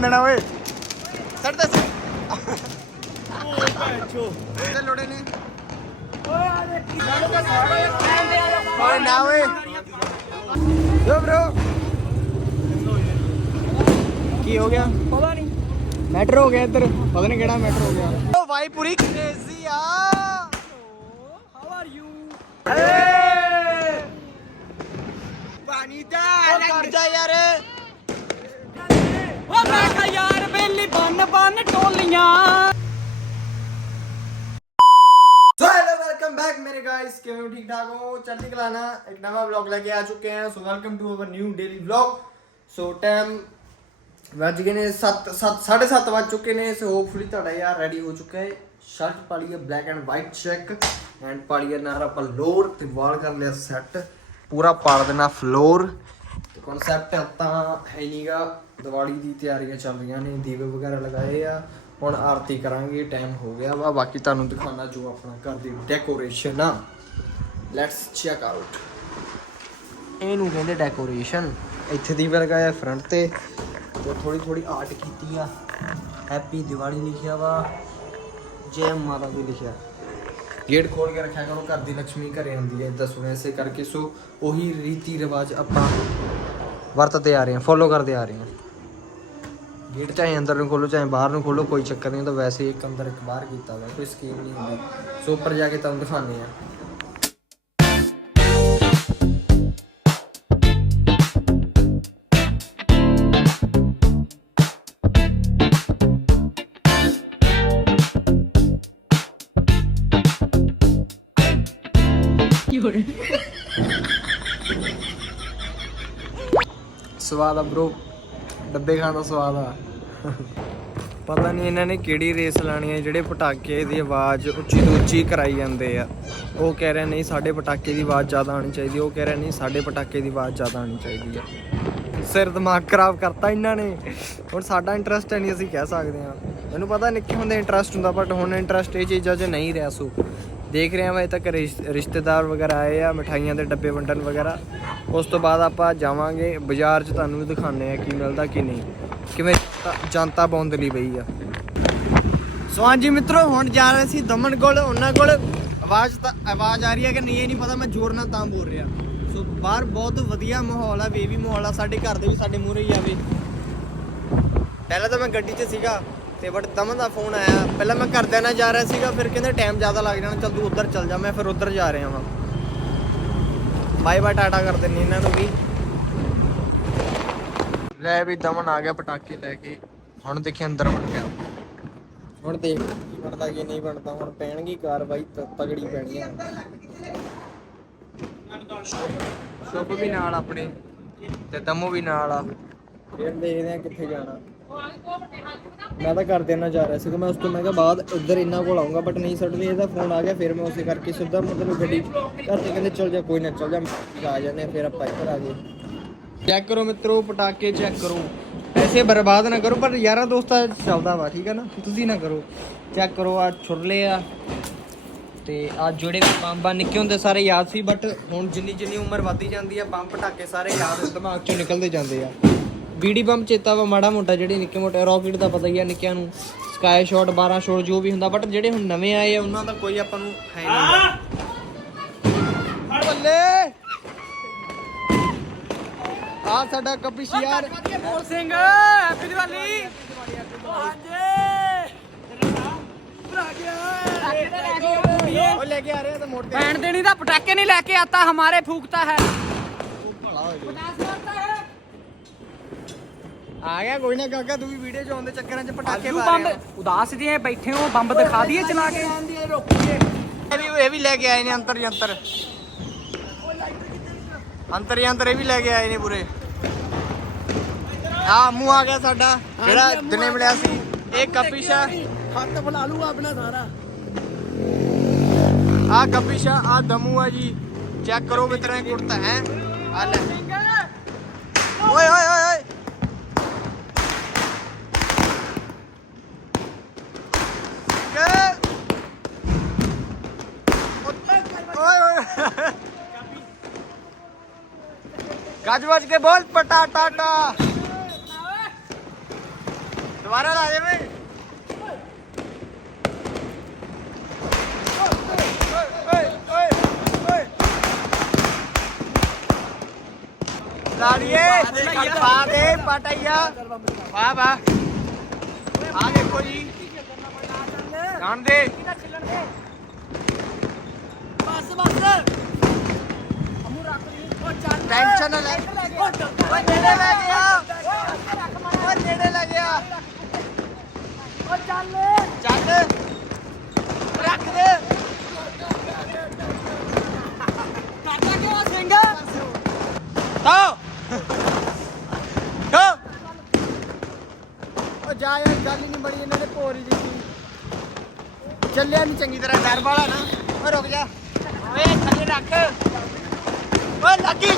ਦੇਣਾ ਓਏ। ਤੇ ਲੋੜੇ ਨੇ। ਓਏ ਨਾ ਓਏ। ਯੋ ਬ్రో ਕੀ ਹੋ ਗਿਆ? ਪਤਾ ਨਹੀਂ। ਮੈਟਰ ਹੋ ਗਿਆ ਇੱਧਰ। ਪਤਾ ਨਹੀਂ ਕਿਹੜਾ ਮੈਟਰ ਹੋ ਗਿਆ। ਓ ਭਾਈ ਪੂਰੀ ਕ੍ਰੇਜ਼ੀ ਆ। ਹਾਊ ਆਰ ਯੂ ਪਾਣੀ ਦਾ ਕਰ ਜਾ ਯਾਰ। ਓ ਮੈਂ ਕਹਾ ਯਾਰ ਬੇਲੀ ਬੰਨ ਬੰਨ ਟੋਲੀਆਂ। ਸੋ ਹੈਲੋ ਵੈਲਕਮ ਬੈਕ ਮੇਰੇ ਗਾਇਸ ਕਿਵੇਂ ਹੋ? ਠੀਕ ਠਾਕ ਹੋ? ਚੜ੍ਹਦੀ ਕਲਾ ਨਾ ਇੱਕ ਨਵਾਂ ਵਲੌਗ ਲੈ ਕੇ ਆ ਚੁੱਕੇ ਹਾਂ। So welcome to our so time ਵੱਜ ਗਏ ਨੇ 7 7 7:30 ਵੱਜ ਚੁੱਕੇ ਨੇ। ਸੋ ਹੋਪਫੁਲੀ ਤੁਹਾਡਾ ਯਾਰ ਰੈਡੀ ਹੋ ਚੁੱਕਾ ਹੈ। ਸ਼ਰਟ ਪਾ ਲਈ ਹੈ black and white check and ਪਾ ਲਈ ਹੈ ਨਾਲ ਆਪਾਂ ਲੋਰ ਤੇ ਵਾਲ ਕਰ ਲਿਆ ਸੈੱਟ ਪੂਰਾ ਪਾੜ ਦੇਣਾ ਫਲੋਰ ਤੇ ਕਨਸੈਪਟ ਤਾਂ ਹੈ ਨਹੀਂਗਾ ਦੀਵਾਲੀ ਦੀ ਤਿਆਰੀਆਂ ਚੱਲ ਰਹੀਆਂ ਨੇ, ਦੀਵੇ ਵਗੈਰਾ ਲਗਾਏ ਆ। ਹੁਣ ਆਰਤੀ ਕਰਾਂਗੇ ਟਾਈਮ ਹੋ ਗਿਆ ਵਾ। ਬਾਕੀ ਤੁਹਾਨੂੰ ਦਿਖਾਣਾ ਜੋ ਆਪਣਾ ਘਰ ਦੀ ਡੈਕੋਰੇਸ਼ਨ ਆ। ਲੈਟਸ ਚੈੱਕ ਆਊਟ ਇਹਨੂੰ ਕਹਿੰਦੇ ਡੈਕੋਰੇਸ਼ਨ ਇੱਥੇ ਦੀਵੇ ਲਗਾਇਆ ਫਰੰਟ ਤੇ ਤੇ ਥੋੜੀ ਥੋੜੀ ਆਰਟ ਕੀਤੀ ਆ। ਹੈਪੀ ਦੀਵਾਲੀ ਲਿਖਿਆ ਵਾ। ਜੈ ਮਾਤਾ ਦੀ ਲਿਖਿਆ। ਗੇਟ ਖੋਲ ਕੇ ਰੱਖਿਆ ਕਰੋ, ਘਰ ਦੀ ਲక్ష్ਮੀ ਘਰੇ ਆਉਂਦੀ ਹੈ ਇਦਾਂ ਸੁਣਿਆ ਇਸੇ ਕਰਕੇ। ਸੋ ਉਹੀ ਰੀਤੀ ਰਿਵਾਜ ਆਪਾਂ ਵਰਤਦੇ ਆ ਰਹੇ ਹਾਂ ਫੋਲੋ ਕਰਦੇ ਆ ਰਹੇ ਹਾਂ। ਗੇਟ ਚਾਹੇ ਅੰਦਰ ਨੂੰ ਖੋਲੋ ਚਾਹੇ ਬਾਹਰ ਨੂੰ ਖੋਲੋ ਕੋਈ ਚੱਕਰ ਨਹੀਂ ਉਹ ਤਾਂ ਵੈਸੇ ਇੱਕ ਅੰਦਰ ਇੱਕ ਬਾਹਰ ਕੀਤਾ ਹੋਇਆ ਕੋਈ ਸਕੀਮ ਨਹੀਂ ਹੁੰਦੀ ਸੋ ਉੱਪਰ ਜਾ ਕੇ ਤੁਹਾਨੂੰ ਦਿਖਾਉਂਦੇ ਆ ਸਵਾਦ ਆ ਬ్రో ਡੱਬੇ ਖਾਣ ਦਾ ਸਵਾਦ ਆ। ਪਤਾ ਨਹੀਂ ਇਹਨਾਂ ਨੇ ਕਿਹੜੀ ਰੇਸ ਲਾਣੀ ਹੈ, ਜਿਹੜੇ ਪਟਾਕੇ ਦੀ ਆਵਾਜ਼ ਉੱਚੀ ਤੋਂ ਉੱਚੀ ਕਰਾਈ ਜਾਂਦੇ ਆ। ਉਹ ਕਹਿ ਰਹੇ ਨਹੀਂ, ਸਾਡੇ ਪਟਾਕੇ ਦੀ ਆਵਾਜ਼ ਜ਼ਿਆਦਾ ਆਣੀ ਚਾਹੀਦੀ। ਉਹ ਕਹਿ ਰਹੇ ਨਹੀਂ, ਸਾਡੇ ਪਟਾਕੇ ਦੀ ਆਵਾਜ਼ ਜ਼ਿਆਦਾ ਆਣੀ ਚਾਹੀਦੀ ਆ। ਸਿਰ ਦਿਮਾਗ ਖਰਾਬ ਕਰਤਾ ਇਹਨਾਂ ਨੇ। ਹੁਣ ਸਾਡਾ ਇੰਟਰਸਟ ਹੈ ਨਹੀਂ, ਅਸੀਂ ਕਹਿ ਸਕਦੇ ਹਾਂ। ਮੈਨੂੰ ਪਤਾ ਨਿੱਕੇ ਹੁੰਦੇ ਇੰਟਰਸਟ ਹੁੰਦਾ ਬਟ ਹੁਣ ਇੰਟਰਸਟ ਇਹ ਚੀਜ਼ਾਂ 'ਚ ਨਹੀਂ ਰਿਹਾ ਸੋ। ਦੇਖ ਰਹੇ ਹਾਂ ਵਾ ਤੱਕ ਰਿਸ਼ਤੇਦਾਰ ਵਗੈਰਾ ਆਏ ਆ, ਮਠਾਈਆਂ ਦੇ ਡੱਬੇ ਵੰਡਣ ਵਗੈਰਾ। ਉਸ ਤੋਂ ਬਾਅਦ ਆਪਾਂ ਜਾਵਾਂਗੇ, ਬਾਜ਼ਾਰ 'ਚ ਤੁਹਾਨੂੰ ਵੀ ਦਿਖਾਉਂਦੇ ਆ ਕੀ ਮਿਲਦਾ ਕੀ ਨਹੀਂ। ਕਿਵੇਂ ਜਨਤਾ- ਜਨਤਾ ਬੌਂਦਲੀ ਪਈ ਆ। ਸੋ ਹਾਂਜੀ ਮਿੱਤਰੋ, ਹੁਣ ਜਾ ਰਹੇ ਸੀ ਦਮਨ ਕੋਲ, ਉਹਨਾਂ ਕੋਲ ਆਵਾਜ਼ ਤਾਂ, ਆਵਾਜ਼ ਆ ਰਹੀ ਹੈ ਕਿ ਨਹੀਂ, ਇਹ ਨਹੀਂ ਪਤਾ, ਮੈਂ ਜ਼ੋਰ ਨਾਲ ਤਾਂ ਬੋਲ ਰਿਹਾ। ਸੋ ਬਾਹਰ ਬਹੁਤ ਵਧੀਆ ਮਾਹੌਲ ਆ ਵੇਵੀ ਮਾਹੌਲ ਆ, ਸਾਡੇ ਘਰ ਦੇ ਵੀ ਸਾਡੇ ਮੂਹਰੇ ਹੀ ਆਵੇ ਪਹਿਲਾਂ ਤਾਂ ਮੈਂ ਗੱਡੀ 'ਚ ਸੀਗਾ ਤੇ ਬਟ ਦਮਨ ਦਾ ਫੋਨ ਆਇਆ। ਪਹਿਲਾਂ ਮੈਂ ਘਰਦਿਆਂ ਨਾਲ ਜਾ ਰਿਹਾ ਸੀਗਾ ਫਿਰ ਕਹਿੰਦੇ ਟਾਈਮ ਜ਼ਿਆਦਾ ਲੱਗ ਜਾਣਾ ਚੱਲ ਤੂੰ ਉੱਧਰ ਚੱਲ ਜਾ ਮੈਂ ਫਿਰ ਉੱਧਰ ਜਾ ਰਿਹਾ ਵਾਂ। ਬਾਏ ਬਾਏ ਟਾਟਾ ਕਰ ਦਿੰਨੀ ਇਹਨਾਂ ਨੂੰ ਵੀ। ਲੈ ਵੀ ਦਮਨ ਆ ਗਿਆ ਪਟਾਕੇ ਲੈ ਕੇ। ਹੁਣ ਦੇਖੀ ਅੰਦਰ ਵੜ ਗਿਆ। ਹੁਣ ਦੇਖ ਕੀ ਬਣਦਾ ਕੀ ਨਹੀਂ ਬਣਦਾ। ਹੁਣ ਪੈਣਗੀ ਕਾਰਵਾਈ ਤਗੜੀ ਪੈਣੀ ਆ। ਸ਼ੁਭ ਵੀ ਨਾਲ ਆਪਣੇ ਤੇ ਦਮੂ ਵੀ ਨਾਲ ਆ। ਫਿਰ ਦੇਖਦੇ ਆ ਕਿੱਥੇ ਜਾਣਾ। ਮੈਂ ਤਾਂ ਘਰ ਦੇ ਜਾ ਰਿਹਾ ਸੀਗਾ, ਮੈਂ ਉਸ ਤੋਂ ਮੈਂ ਕਿਹਾ ਬਾਅਦ ਇੱਧਰ ਇਹਨਾਂ ਕੋਲ ਆਉਂਗਾ ਬਟ ਨਹੀਂ ਸਡਨਲੀ ਇਹਦਾ ਫੋਨ ਆ ਗਿਆ, ਫਿਰ ਮੈਂ ਉਸੇ ਕਰਕੇ ਸਿੱਧਾ ਮਤਲਬ ਗੱਡੀ ਘਰ ਤੇ ਕਹਿੰਦੇ ਚੱਲ ਜਾ, ਕੋਈ ਨਾ ਚੱਲ ਜਾ ਆ ਜਾਂਦੇ ਫਿਰ ਆਪਾਂ ਇੱਧਰ ਆ ਗਏ। ਚੈੱਕ ਕਰੋ ਮਿੱਤਰੋ, ਪਟਾਕੇ ਚੈੱਕ ਕਰੋ। ਐਸੇ ਬਰਬਾਦ ਨਾ ਕਰੋ, ਪਰ ਯਾਰਾਂ ਦੋਸਤਾਂ ਚੱਲਦਾ ਵਾ, ਠੀਕ ਹੈ ਨਾ? ਤੁਸੀਂ ਨਾ ਕਰੋ। ਚੈੱਕ ਕਰੋ ਆ ਛੁਰਲੇ ਆ, ਤੇ ਆ ਜਿਹੜੇ ਵੀ ਬੰਬ ਆ, ਨਿੱਕੇ ਹੁੰਦੇ ਸਾਰੇ ਯਾਦ ਸੀ ਬਟ ਹੁਣ ਜਿੰਨੀ ਜਿੰਨੀ ਉਮਰ ਵੱਧਦੀ ਜਾਂਦੀ ਆ ਬੰਬ ਪਟਾਕੇ ਸਾਰੇ ਯਾਦ, ਦਿਮਾਗ ਚੋਂ ਨਿਕਲਦੇ ਜਾਂਦੇ ਆ। ਬੀਡੀ ਬੰਬ ਚੇਤਾ ਵਾ ਮਾੜਾ ਮੋਟਾ ਜਿਹੜੇ ਨਿੱਕੇ ਮੋਟੇ ਰੌਕਟ ਦਾ ਪਤਾ ਹੀ ਆ ਨਿੱਕਿਆਂ ਨੂੰ ਸਕਾਈ ਸ਼ਾਟ 12 ਸ਼ਾਟ ਜੋ ਵੀ ਹੁੰਦਾ ਬਟ ਜਿਹੜੇ ਹੁਣ ਨਵੇਂ ਆਏ ਆ ਉਹਨਾਂ ਦਾ ਕੋਈ ਆਪਾਂ ਨੂੰ ਹੈ ਨਹੀਂ। ਬੱਲੇ! ਆ ਸਾਡਾ ਕਪਿਸ਼ ਯਾਰ ਬੋਲ ਸਿੰਘ ਹੈਪੀ ਦੀਵਾਲੀ। ਹਾਂਜੀ। ਉਹ ਲੈ ਕੇ ਆ ਰਿਹਾ ਤਾਂ ਮੋੜ ਤੇ। ਭੈਣ ਦੇਣੀ ਦਾ ਪਟਾਕੇ ਨਹੀਂ ਲੈ ਕੇ ਆਤਾ ਹਮਾਰੇ ਫੂਕਤਾ ਹੈ। ਉਹ ਭਲਾ ਆ ਗਿਆ ਕੋਈ ਨਾ ਕਾਕਾ ਤੂੰ ਵੀ ਵੀਡੀਓ ਚ ਆਉਣ ਦੇ ਚੱਕਰਾਂ ਚ ਪਟਾਕੇ ਆਲੂ ਪਾ ਬੰਬ ਰਿਹਾ ਉਦਾਸ ਦਿਏ ਬੈਠੇ ਹੋ ਬੰਬ ਦਿਖਾ ਦਈਏ ਚਲਾ ਕੇ ਇਹ ਵੀ ਇਹ ਵੀ ਲੈ ਕੇ ਆਏ ਨੇ ਅੰਤਰ ਯੰਤਰ ਅੰਤਰ ਯੰਤਰ ਇਹ ਵੀ ਲੈ ਕੇ ਆਏ ਨੇ ਪੂਰੇ ਆ ਮੂੰਹ ਆ ਗਿਆ ਸਾਡਾ ਜਿਹੜਾ ਦਿਨੇ ਮਿਲਿਆ ਸੀ ਇਹ ਕਪਿਸ਼ਾ ਹੱਥ ਬਣਾ ਲੂ ਆਪਣਾ ਸਾਰਾ ਆ ਕਪਿਸ਼ਾ ਆ ਦਮੂ ਆ ਜੀ ਚੈੱਕ ਕਰੋ ਮਿੱਤਰਾਂ ਇਹ ਕੁੜਤਾ ਹੈ ਆ ਲੈ ਓਏ ਓਏ ਓਏ ਓਏ ਕੇ ਓਏ ਓਏ ਗੱਜ ਵੱਜ ਕੇ ਬੋਲ ਪਟਾ ਟਾਟਾ ਦੁਬਾਰਾ ਲਾ ਦੇ ਵੇ ਲਾੜੀਏ ਪਾ ਦੇ ਪਟਾਈਆ ਵਾਹ ਵਾਹ ਆ ਦੇਖੋ ਜੀ। ਜਾਣ ਦੇ? ਬਸ ਬਸ ਅਮੂ ਰੱਖ ਲਈ ਉਹ ਚੱਲ ਟੈਨਸ਼ਨ ਨਾ ਲੈ ਓਏ ਨੇੜੇ ਲੈ ਗਿਆ। ਓਏ ਨੇੜੇ ਲੈ ਗਿਆ। ਉਹ ਚੱਲ। ਚੱਲ। ਰੱਖ ਦੇ। ਕਾਟਾ ਕਿਉਂ ਸਿੰਘ? ਤਾ ਤਾ ਉਹ ਜਾ ਯਾਰ ਗੱਲ ਹੀ ਨਹੀਂ ਬਣੀ ਇਹਨਾਂ ਨੇ ਪੋਰੀ ਦਿੱਤੀ ਚੱਲਿਆ ਨਹੀਂ ਚੰਗੀ ਤਰ੍ਹਾਂ ਡਰ ਵਾਲਾ ਨਾ। ਓਏ ਰੁਕ ਜਾ। ਓਏ ਥੱਲੇ ਰੱਖ। ਓਏ ਲੱਗੀ।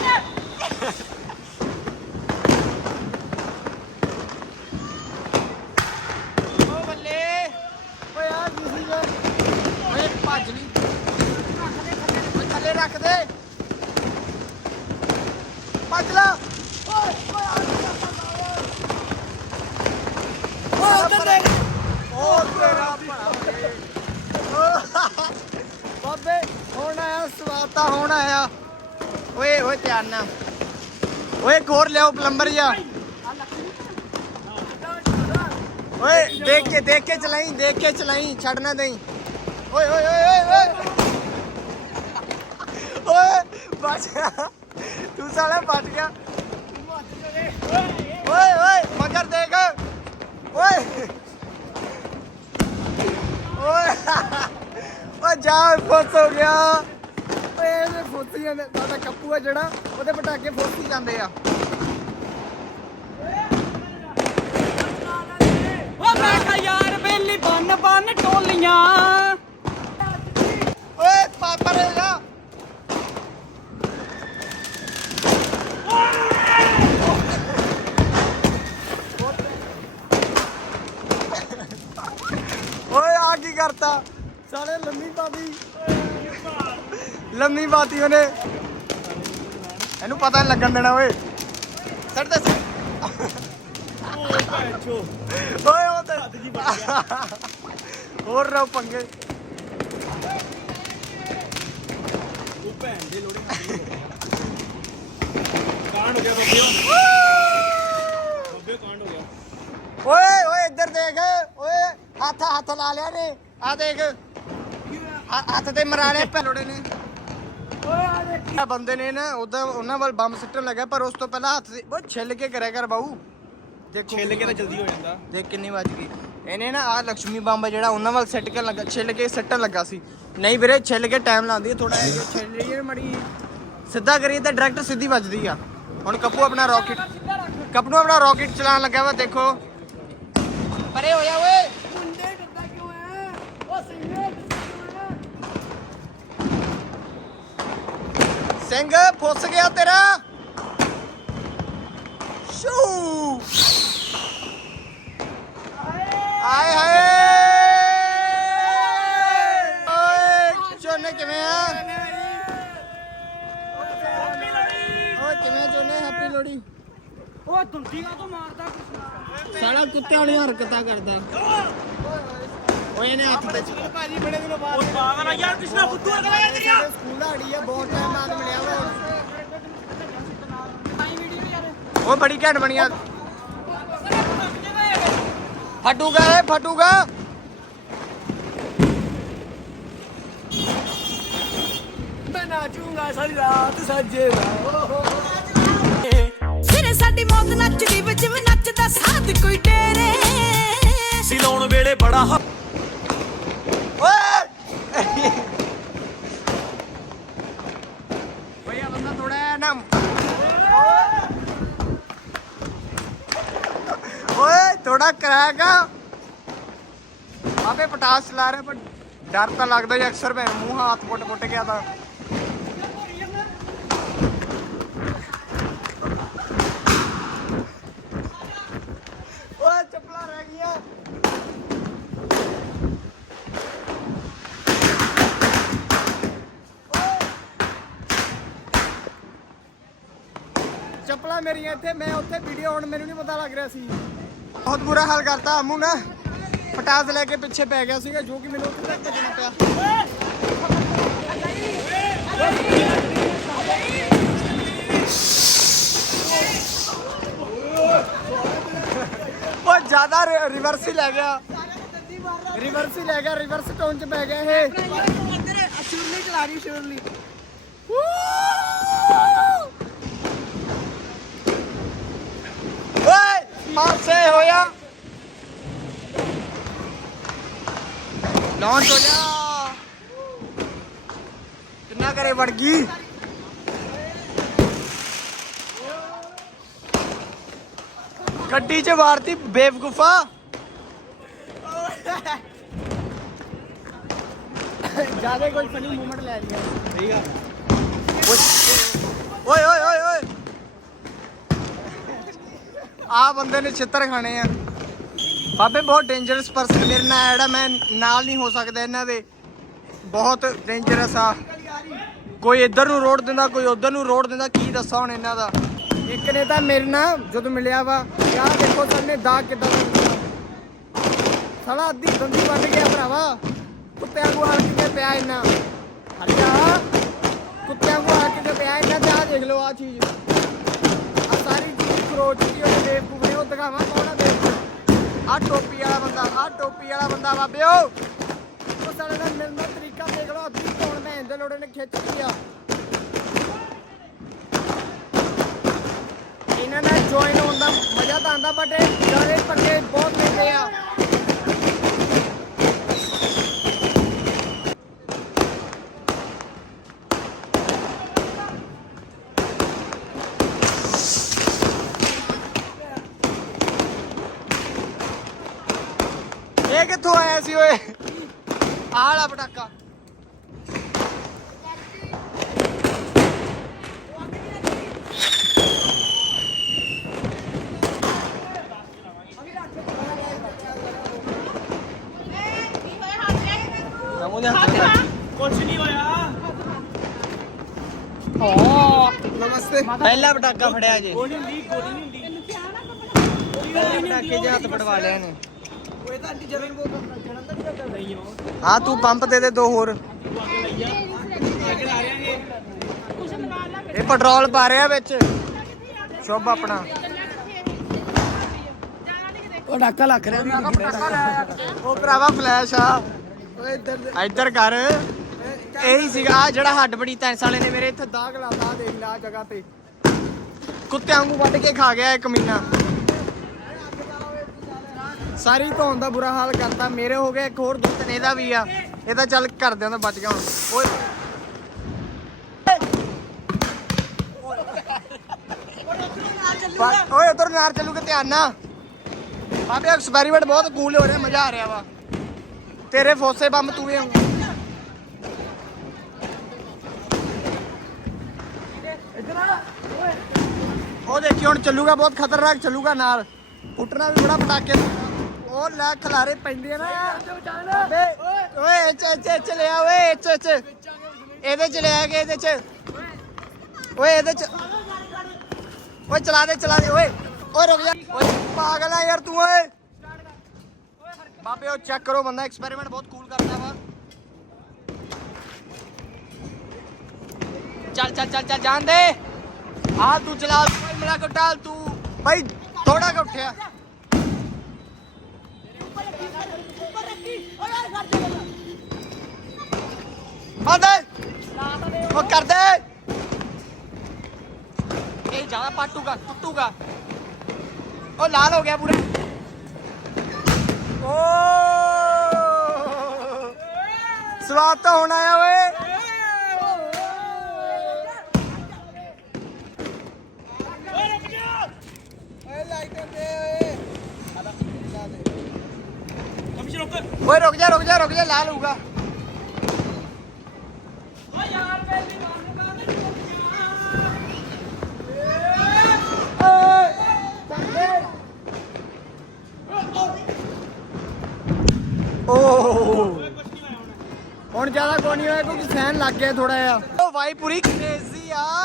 ਓ ਬੱਲੇ। ਓਏ ਆ ਜਿਸੀ ਓਏ ਭੱਜ ਲਈ। ਓਏ ਥੱਲੇ ਰੱਖ ਦੇ। ਭੱਜ ਲਾ। ਓਏ ਓਏ ਆ ਉਹ ਉਧਰ ਦੇਖ ਉਹ ਤੇਰਾ ਭਲਾ ਬਾਬੇ, ਹੁਣ ਆਇਆ, ਸਵਾਤਾ, ਹੁਣ ਆਇਆ। ਓਏ ਓਏ ਧਿਆਨ ਨਾਲ। ਓਏ ਇੱਕ ਲਿਆਓ ਪਲੰਬਰ ਜਾ ਓਏ, ਦੇਖ ਕੇ ਦੇਖ ਕੇ ਚਲਾਈ, ਦੇਖ ਕੇ ਚਲਾਈ, ਛੱਡ ਨਾ ਦੇਈ। ਓਏ ਓਏ ਓਏ ਓਏ ਓਏ। ਓਏ, ਬਚ ਤੂੰ ਸਾਲਾ ਬਚ ਗਿਆ। ਓਏ ਓਏ, ਮਗਰ ਦੇਖ। ਓਏ। ਓਏ ਓ ਜਾ, ਫਸ ਹੋ ਗਿਆ। ਓਏ ਇਹਦੇ ਫੁੱਟ ਜਾਂਦੇ ਸਾਡਾ ਕੱਪੂ ਆ ਜਿਹੜਾ ਉਹਦੇ ਪਟਾਕੇ ਫੁੱਟ ਜਾਂਦੇ ਆ। ਉਹ ਮੈਂ ਕਿਹਾ ਯਾਰ ਬੇਲੀ ਬੰਨ ਬੰਨ ਟੋਲੀਆਂ। ਓਏ ਪਾਪਾ ਰੇ ਜਾ। ਓਏ ਆ ਕੀ ਕਰਤਾ? ਸਾਲੇ ਲੰਮੀ ਪਾਤੀ ਲੰਮੀ ਪਾਤੀ ਉਹਨੇ। ਇਹਨੂੰ ਪਤਾ ਨੀ ਲੱਗਣ ਦੇਣਾ, ਓਏ। ਸੜ ਦੇ। ਓਏ, ਉਹ ਤੇ ਹੋਰ ਰੋ ਪੰਗੇ। ਓਏ ਓਏ, ਇੱਧਰ ਦੇਖ। ਓਏ, ਹੱਥ ਹੱਥ ਲਾ ਲਿਆ ਨੇ। ਆ ਦੇਖ। ਹੱਥ ਤੇ ਮਰਾ ਪੈਲੋੜੇ ਨੇ। ਆ ਬੰਦੇ ਨੇ ਨਾ ਉਹਦਾ ਉਹਨਾਂ ਵੱਲ ਬੰਬ ਸਿੱਟਣ ਲੱਗਾ ਪਰ ਉਸ ਤੋਂ ਪਹਿਲਾਂ ਹੱਥ ਓਏ ਛਿੱਲ ਕੇ ਕਰਿਆ ਕਰ ਬਾਊ। ਦੇਖੋ। ਛਿੱਲ ਕੇ ਤਾਂ ਜਲਦੀ ਹੋ ਜਾਂਦਾ। ਦੇਖ ਕਿੰਨੀ ਵੱਜ ਗਈ। ਇਹਨੇ ਨਾ ਆ ਲక్ష్ਮੀ ਬੰਬ ਜਿਹੜਾ ਉਹਨਾਂ ਵੱਲ ਸਿੱਟ ਕੇ ਲੱਗਾ ਛਿੱਲ ਕੇ ਸੱਟਣ ਲੱਗਾ ਸੀ। ਨਹੀਂ ਵੀਰੇ ਛਿੱਲ ਕੇ ਟਾਈਮ ਲਾਉਂਦੀ ਹੈ ਥੋੜਾ ਜਿਹਾ ਛਿੱਲ ਰਹੀ ਹੈ ਮੜੀ ਸਿੱਧਾ ਕਰੀਏ ਤਾਂ ਡਾਇਰੈਕਟ ਸਿੱਧੀ ਵੱਜਦੀ ਆ। ਹੁਣ ਕੱਪੂ ਆਪਣਾ ਰਾਕਟ ਕੱਪ ਨੂੰ ਆਪਣਾ ਰਾਕਟ ਚਲਾਉਣ ਲੱਗਾ ਵਾ ਦੇਖੋ। ਪਰੇ ਹੋ ਜਾ ਓਏ ਮੁੰਡੇ ਡਰਦਾ ਕਿਉਂ ਹੈ ਉਹ ਸਿੰਘ ਸਿੰਘ ਫੁੱਸ ਗਿਆ ਤੇਰਾ। ਸ਼ੂ। ਆਏ ਹਾਏ। ਓਏ ਚੋਨੇ ਕਿਵੇਂ ਆ? ਓਏ ਕਿਵੇਂ ਚੋਨੇ? ਹੈਪੀ ਲੋੜੀ ਦੁੰਦੀ ਕਾ ਤੋਂ ਮਾਰਦਾ ਸਾਲਾ ਕੁੱਤੇ ਵਾਲੀ ਹਰਕਤਾਂ ਕਰਦਾ। ਓਏ ਇਹਨੇ ਹੱਥ ਤੇ ਭਾਜੀ ਬੜੇ ਦਿਨੋਂ ਬਾਅਦ ਉਹ ਪਾਗਲ ਆ ਯਾਰ ਕ੍ਰਿਸ਼ਨਾ ਬੁੱਧੂ ਅਗਲਾ ਹੈ ਤੇਰੀਆਂ? ਸਕੂਲ ਆੜੀ ਆ ਬਹੁਤ ਟਾਈਮ ਬਾਅਦ ਮਿਲਿਆ ਵਾ। ਆਈ ਵੀਡੀਓ ਯਾਰ ਉਹ ਬੜੀ ਘੈਂਟ ਬਣੀ ਆ। ਫਟੂਗਾ ਏ ਫਟੂਗਾ। ਮੈਂ ਨਾਚੂੰਗਾ ਸਾਰੀ ਰਾਤ ਸਾਜੇ ਸਿਰੇ ਸਾਡੀ ਮੌਤ ਨੱਚਦੀ ਵਿੱਚ ਵੀ ਨੱਚਦਾ ਸਾਧ ਕੋਈ ਡੇਰੇ। ਸਿਲਾਉਣ ਵੇਲੇ ਬੜਾ ਹ- ਓਏ ਓਏ ਆ ਬੰਦਾ ਥੋੜਾ ਨਾ ਓਏ ਥੋੜਾ ਕਰਾਏਗਾ ਆਪੇ ਪਟਾਸ ਚਲਾ ਰਿਹਾ, ਪਰ ਡਰ ਤਾਂ ਲੱਗਦਾ ਹੀ ਅਕਸਰ ਮੈਂ ਮੂੰਹ ਹੱਥ ਪੁੱਟ ਪੁੱਟ ਗਿਆ ਤਾਂ। ਚੱਪਲਾਂ ਰਹਿ ਗਈਆਂ। ਚੱਪਲਾਂ ਮੇਰੀਆਂ ਇੱਥੇ, ਮੈਂ ਉੱਥੇ ਵੀਡੀਓ ਹੁਣ ਮੈਨੂੰ ਨਹੀਂ ਪਤਾ ਲੱਗ ਰਿਹਾ ਸੀ। ਬਹੁਤ ਬੁਰਾ ਹਾਲ ਕਰਤਾ ਅਮੂ ਨਾ ਪਟਾਸ ਲੈ ਕੇ ਪਿੱਛੇ ਪੈ ਗਿਆ ਸੀਗਾ ਜੋ ਕਿ ਮੈਨੂੰ ਉੱਥੇ ਤੱਕ ਭੱਜਣਾ ਪਿਆ ਉਹ ਜ਼ਿਆਦਾ ਰਿਵਰਸ ਹੀ ਲੈ ਗਿਆ ਰਿਵਰਸ ਹੀ ਲੈ ਗਿਆ ਰਿਵਰਸ ਟੋਨ ਚ ਪੈ ਗਿਆ ਇਹ ਸ਼ੁਰਲੀ ਚਲਾ ਰਹੀ ਸ਼ੁਰਲੀ ਓਏ ਪਾਸੇ ਹੋਇਆ ਲਾਂਚ ਹੋ ਜਾ ਕਿੰਨਾ ਕਰੇ ਵੜ ਗਈ ਗੱਡੀ 'ਚ ਵਾਰਤੀ ਬੇਵਕੂਫਾ ਜ਼ਿਆਦਾ ਕੋਈ ਫਨੀ ਮੂਮੈਂਟ ਆ ਬੰਦੇ ਨੇ ਛਿੱਤਰ ਖਾਣੇ ਆ। ਬਾਬੇ, ਬਹੁਤ ਡੇਂਜਰਸ ਪਰਸਨ ਮੇਰੇ ਨਾਲ ਜਿਹੜਾ ਮੈਂ ਨਾਲ ਨਹੀਂ ਹੋ ਸਕਦਾ ਇਹਨਾਂ ਦੇ। ਬਹੁਤ ਡੇਂਜਰਸ ਆ। ਕੋਈ ਇੱਧਰ ਨੂੰ ਰੋਡ ਦਿੰਦਾ, ਕੋਈ ਉੱਧਰ ਨੂੰ ਰੋਡ ਦਿੰਦਾ, ਕੀ ਦੱਸਾਂ ਹੁਣ ਇਹਨਾਂ ਦਾ। ਇੱਕ ਨੇ ਤਾਂ ਮੇਰੇ ਨਾਲ ਜਦੋਂ ਮਿਲਿਆ ਵਾ ਯਾ ਦੇਖੋ ਸਾਹਮਣੇ ਦਾਗ ਕਿੱਦਾਂ ਦਾ ਸਾਲਾ ਅੱਧੀ ਦੰਦੀ ਵੱਢ ਗਿਆ ਭਰਾਵਾ। ਕੁੱਤਿਆਂ ਨੂੰ ਹਲਕ ਕੇ ਪਿਆ ਇੰਨਾ। ਹਰਿਆ। ਕੁੱਤਿਆਂ ਨੂੰ ਹਲਕ ਕੇ ਪਿਆ ਇੰਨਾ, ਤੇ ਆਹ ਦੇਖ ਲਓ ਆ ਚੀਜ਼। ਖਰੋਚ ਦੀ ਉਹਨੇ ਬੇਵਕੂਫ ਨੇ ਉਹ ਦਿਖਾਵਾਂ ਕੌਣ ਆ ਬੇਵਕੂਫ ਆ ਟੋਪੀ ਵਾਲਾ ਬੰਦਾ ਆ ਟੋਪੀ ਵਾਲਾ ਬੰਦਾ ਬਾਬਿਓ ਉਹ ਸਾਲੇ ਦਾ ਮਿਲਣ ਦਾ ਤਰੀਕਾ ਦੇਖ ਲਓ, ਅੱਧੀ ਕੌਣ ਮੈਂ ਇਹਦੇ ਲੋੜੇ ਨੇ ਖਿੱਚ ਲਈ ਆ। ਇਹਨਾਂ ਨਾਲ ਜੁਆਇਨ ਹੋਣ ਦਾ ਮਜ਼ਾ ਤਾਂ ਆਂਦਾ ਬਟ ਇਹ ਪੰਗੇ ਬਹੁਤ ਲੈਂਦੇ ਆ ਇਹ ਕਿੱਥੋਂ ਆਇਆ ਸੀ ਓਏ ਆਹ ਵਾਲਾ ਪਟਾਕਾ ਕੁਝ ਨਹੀਂ ਹੋਇਆ ਨਮਸਤੇ ਪਹਿਲਾ ਪਟਾਕਾ ਫੜਿਆ ਜੀ। ਗੋਲੀ ਹੁੰਦੀ ਗੋਲੀ ਨਹੀਂ ਹੁੰਦੀ ਪਟਾਕੇ ਜੇ ਹੱਥ ਪੜਵਾ ਲਿਆ ਨੇ ਓਏ ਤਾਂ ਆਂਟੀ ਜਰਨ ਬੋ ਜਰਨ ਤਾਂ ਨਹੀਂ ਕਰਦਾ ਨਹੀਂ ਹੋ ਹਾਂ ਤੂੰ ਪੰਪ ਦੇ ਦੇ ਦੋ ਹੋਰ। ਇਹ ਪੈਟਰੋਲ ਪਾ ਰਿਹਾ ਵਿੱਚ। ਸ਼ੁਭ ਆਪਣਾ। ਉਹ ਡਾਕਾ ਲੱਗ ਰਿਹਾ ਉਹ ਭਰਾਵਾ ਫਲੈਸ਼ ਆ। ਓਏ ਇੱਧਰ ਕਰ। ਇਹੀ ਸੀਗਾ ਆਹ ਜਿਹੜਾ ਹੱਡ ਬੜੀ ਤੈਂਸ ਵਾਲੇ ਨੇ ਮੇਰੇ ਇੱਥੇ ਦਾਗ ਲਾਤਾ ਦੇਖ ਲੈ ਜਗ੍ਹਾ ਤੇ। ਕੁੱਤੇ ਵਾਂਗੂ ਵੱਢ ਕੇ ਖਾ ਗਿਆ ਇਹ ਕਮੀਨਾ ਸਾਰੀ ਧੌਣ ਦਾ ਬੁਰਾ ਹਾਲ ਕਰਤਾ, ਮੇਰੇ ਹੋ ਗਿਆ ਇੱਕ ਹੋਰ ਦੁੱਤ ਨੇ ਇਹਦਾ ਵੀ ਆ। ਇਹ ਚੱਲ ਘਰਦਿਆਂ ਦਾ ਬਚ ਗਿਆ ਹੁਣ। ਓਏ। ਓਏ, ਉਧਰ ਨਾਰ ਚੱਲੂ ਧਿਆਨ ਨਾਲ। ਬਾਬੇ ਐਕਸਪੈਰੀਮੈਂਟ ਬਹੁਤ ਕੂਲ ਹੋ ਰਿਹਾ, ਮਜ਼ਾ ਆ ਰਿਹਾ ਵਾ। ਤੇਰੇ ਫੋਸੇ ਬੰਬ ਤੂੰ ਵੀ ਆਉਂ ਉਹ ਦੇਖੀ, ਹੁਣ ਚੱਲੂਗਾ ਬਹੁਤ ਖਤਰਨਾਕ, ਚੱਲੂਗਾ ਨਾਲ। ਕੁੱਟਣਾ ਵੀ ਬੜਾ ਪਟਾਕੇ। ਉਹ ਲੈ, ਖਲਾਰੇ ਪੈਂਦੇ ਆ ਨਾ। ਅਬੇ ਓਏ, ਇੱਚ ਇੱਚ ਇੱਚ ਲਿਆ ਓਏ, ਇੱਚ ਇੱਚ। ਇਹਦੇ ਚ ਲਿਆ ਕੇ, ਇਹਦੇ ਚ। ਓਏ, ਇਹਦੇ ਚ। ਓਏ, ਚਲਾ ਦੇ ਚਲਾ ਦੇ, ਓਏ। ਓਏ, ਰੁਕ ਜਾ। ਓਏ, ਪਾਗਲ ਆ ਯਾਰ ਤੂੰ, ਓਏ। ਬਾਬੇ, ਉਹ ਚੈੱਕ ਕਰੋ, ਬੰਦਾ ਐਕਸਪੈਰੀਮੈਂਟ ਬਹੁਤ ਕੂਲ ਕਰਦਾ ਵਾ। ਚੱਲ ਚੱਲ ਚੱਲ ਚੱਲ, ਜਾਣ ਦੇ। ਆ ਤੂੰ ਚਲਾ ਓਏ ਮੇਰਾ ਕੋ ਟਾਲ ਤੂੰ ਭਾਈ ਥੋੜਾ ਕੁ ਉੱਠਿਆ ਆ ਦੇ ਉਹ ਕਰ ਦੇ ਇਹ ਜ਼ਿਆਦਾ ਪਾਟੂਗਾ ਟੁੱਟੂਗਾ ਉਹ ਲਾਲ ਹੋ ਗਿਆ ਪੂਰਾ ਓ ਸਵਾਦ ਤਾਂ ਹੁਣ ਆਇਆ ਓਏ ਓਏ ਲਾਈਟਰ ਦੇ ਓਏ। ਰੁਕ। ਓਏ ਰੁਕ ਜਾ ਰੁਕ ਜਾ ਰੁਕ ਜਾ ਲਾਲ ਹੋਊਗਾ ਓ ਹੁਣ ਜ਼ਿਆਦਾ ਨਹੀਂ ਹੋਇਆ ਕਿਉਂਕਿ ਸਹਿਣ ਲੱਗ ਗਿਆ ਥੋੜਾ ਜਿਹਾ। ਓ ਭਾਈ ਪੂਰੀ ਕ੍ਰੇਜ਼ੀ ਆ।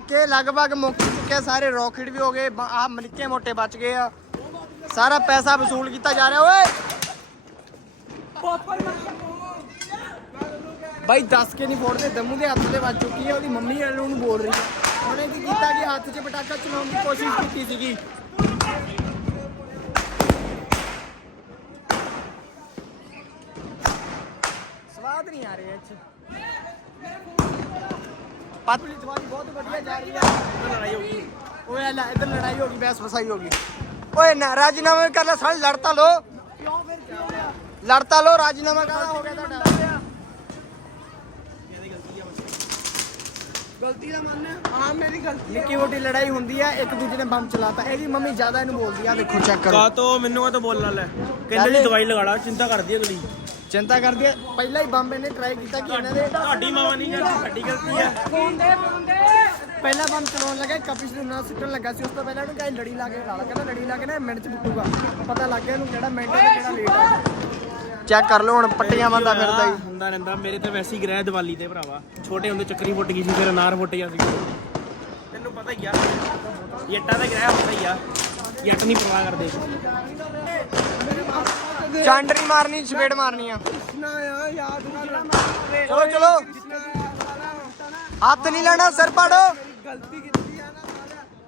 ਹਾਊ ਆਰ ਲਗਭਗ ਮੁੱਕ ਚੁੱਕੇ ਸਾਰੇ ਰੌਕਟ ਵੀ ਹੋ ਗਏ ਆ ਨਿੱਕੇ ਮੋਟੇ ਬਚ ਗਏ ਆ। ਸਾਰਾ ਪੈਸਾ ਵਸੂਲ ਕੀਤਾ ਜਾ ਰਿਹਾ, ਓਏ! ਬਾਈ, ਦੱਸ ਕੇ ਨਹੀਂ ਫੋੜਦੇ, ਦਮੂ ਦੇ ਹੱਥ ਦੇ ਵੱਜ ਚੁੱਕੀ ਹੈ ਉਹਦੀ ਮੰਮੀ ਵਾਲੇ ਨੂੰ ਬੋਲ ਰਹੀ ਹੈ ਉਹਨੇ ਕੀ ਕੀਤਾ ਕਿ ਹੱਥ 'ਚ ਪਟਾਕਾ ਚਲਾਉਣ ਦੀ ਕੋਸ਼ਿਸ਼ ਕੀਤੀ ਸੀਗੀ। ਸਵਾਦ ਨਹੀਂ ਆ ਰਿਹਾ ਇਹ 'ਚ ਪਾਤਲੀ ਤੁਹਾਡੀ ਬਹੁਤ ਵਧੀਆ ਜਾ ਰਹੀ ਹੈ ਲੜਾਈ ਹੋ ਗਈ। ਓਏ ਲੈ ਇੱਧਰ ਲੜਾਈ ਹੋ ਗਈ ਬਹਿਸ ਵਸਾਈ ਹੋ ਗਈ। ਓਏ ਨਾ ਰਾਜੀਨਾਮਾ ਕਰ ਲੈ ਸਾਲ ਲੜਤਾ ਲੋ। ਕਿਉਂ ਫਿਰ ਕੀ ਹੋ ਗਿਆ? ਲੜਤਾ ਲੋ ਰਾਜੀਨਾਮਾ ਕਾਹਦਾ ਹੋ ਗਿਆ ਤੁਹਾਡਾ? ਗਲਤੀ ਦਾ ਮੰਨ ਹਾਂ ਮੇਰੀ ਗਲਤੀ ਨਿੱਕੀ ਮੋਟੀ ਲੜਾਈ ਹੁੰਦੀ ਆ ਇੱਕ ਦੂਜੇ ਨੇ ਬੰਬ ਚਲਾਤਾ। ਇਹਦੀ ਮੰਮੀ ਜ਼ਿਆਦਾ ਇਹਨੂੰ ਬੋਲਦੀ ਆ ਦੇਖੋ ਚੈੱਕ ਕਰੋ। ਕਾ ਤੋ? ਮੈਨੂੰ ਕਾ ਤੋ ਬੋਲਣ ਲੈ ਕਹਿੰਦੇ ਚੱਲ। ਜੀ ਦਵਾਈ ਲਗਾ ਲਾ ਚਿੰਤਾ ਕਰਦੀ ਅਗਲੀ। ਚਿੰਤਾ ਕਰਦੀ ਪਹਿਲਾਂ ਹੀ ਬੰਬ ਇਹਨੇ ਟਰਾਈ ਕੀਤਾ ਕਿ ਇਹਨਾਂ ਦੇ ਤੁਹਾਡੀ ਮਾਵਾ ਨਹੀਂ ਜਾਂਦੀ ਸਾਡੀ ਗਲਤੀ ਆ ਪਹਿਲਾ ਬੰਬ ਚਲਾਉਣ ਲੱਗਾ ਕਪਿਸ਼ ਨੂੰ ਨਾ ਸੁੱਟਣ ਲੱਗਾ ਸੀ ਉਸ ਤੋਂ ਪਹਿਲਾਂ ਇਹਨੂੰ ਕਹੇ ਲੜੀ ਲਾ ਕੇ ਲਾ ਲਾ ਕਹਿੰਦਾ ਲੜੀ ਲਾ ਕੇ ਨਾ ਮਿੰਟ ਚ ਬੁੱਟੂਗਾ ਪਤਾ ਲੱਗ ਗਿਆ ਇਹਨੂੰ ਕਿਹੜਾ ਮਿੰਟ ਹੈ ਤੇ ਕਿਹੜਾ ਲੇਟ ਹੈ। ਚੈੱਕ ਕਰ ਲਓ ਹੁਣ ਪੱਟੀਆਂ ਬੰਦਾ ਫਿਰਦਾ ਹੀ। ਹੁੰਦਾ ਰਹਿੰਦਾ ਮੇਰੇ ਤੇ ਵੈਸੇ ਹੀ ਗ੍ਰਹਿ ਦੀਵਾਲੀ ਤੇ ਭਰਾਵਾ। ਛੋਟੇ ਹੁੰਦੇ ਚੱਕਰੀ ਫੁੱਟ ਗਈ ਸੀ ਫਿਰ ਅਨਾਰ ਫੁੱਟ ਗਿਆ ਸੀ। ਤੈਨੂੰ ਪਤਾ ਹੀ ਆ ਜੱਟਾਂ ਦਾ ਗ੍ਰਹਿ ਹੁੰਦਾ ਹੀ ਆ। ਜੱਟ ਨਹੀਂ ਪਰਵਾਹ ਕਰਦੇ। ਨਹੀਂ ਮਾਰਨੀ ਚਪੇੜ ਮਾਰਨੀ ਆ। ਨਾ ਆ ਯਾਦ ਕਰ ਚਲੋ ਚਲੋ। ਹੱਥ ਨਹੀਂ ਲੈਣਾ ਸਿਰ ਪਾੜੋ। ਗਲਤੀ ਕੀਤੀ ਆ ਨਾ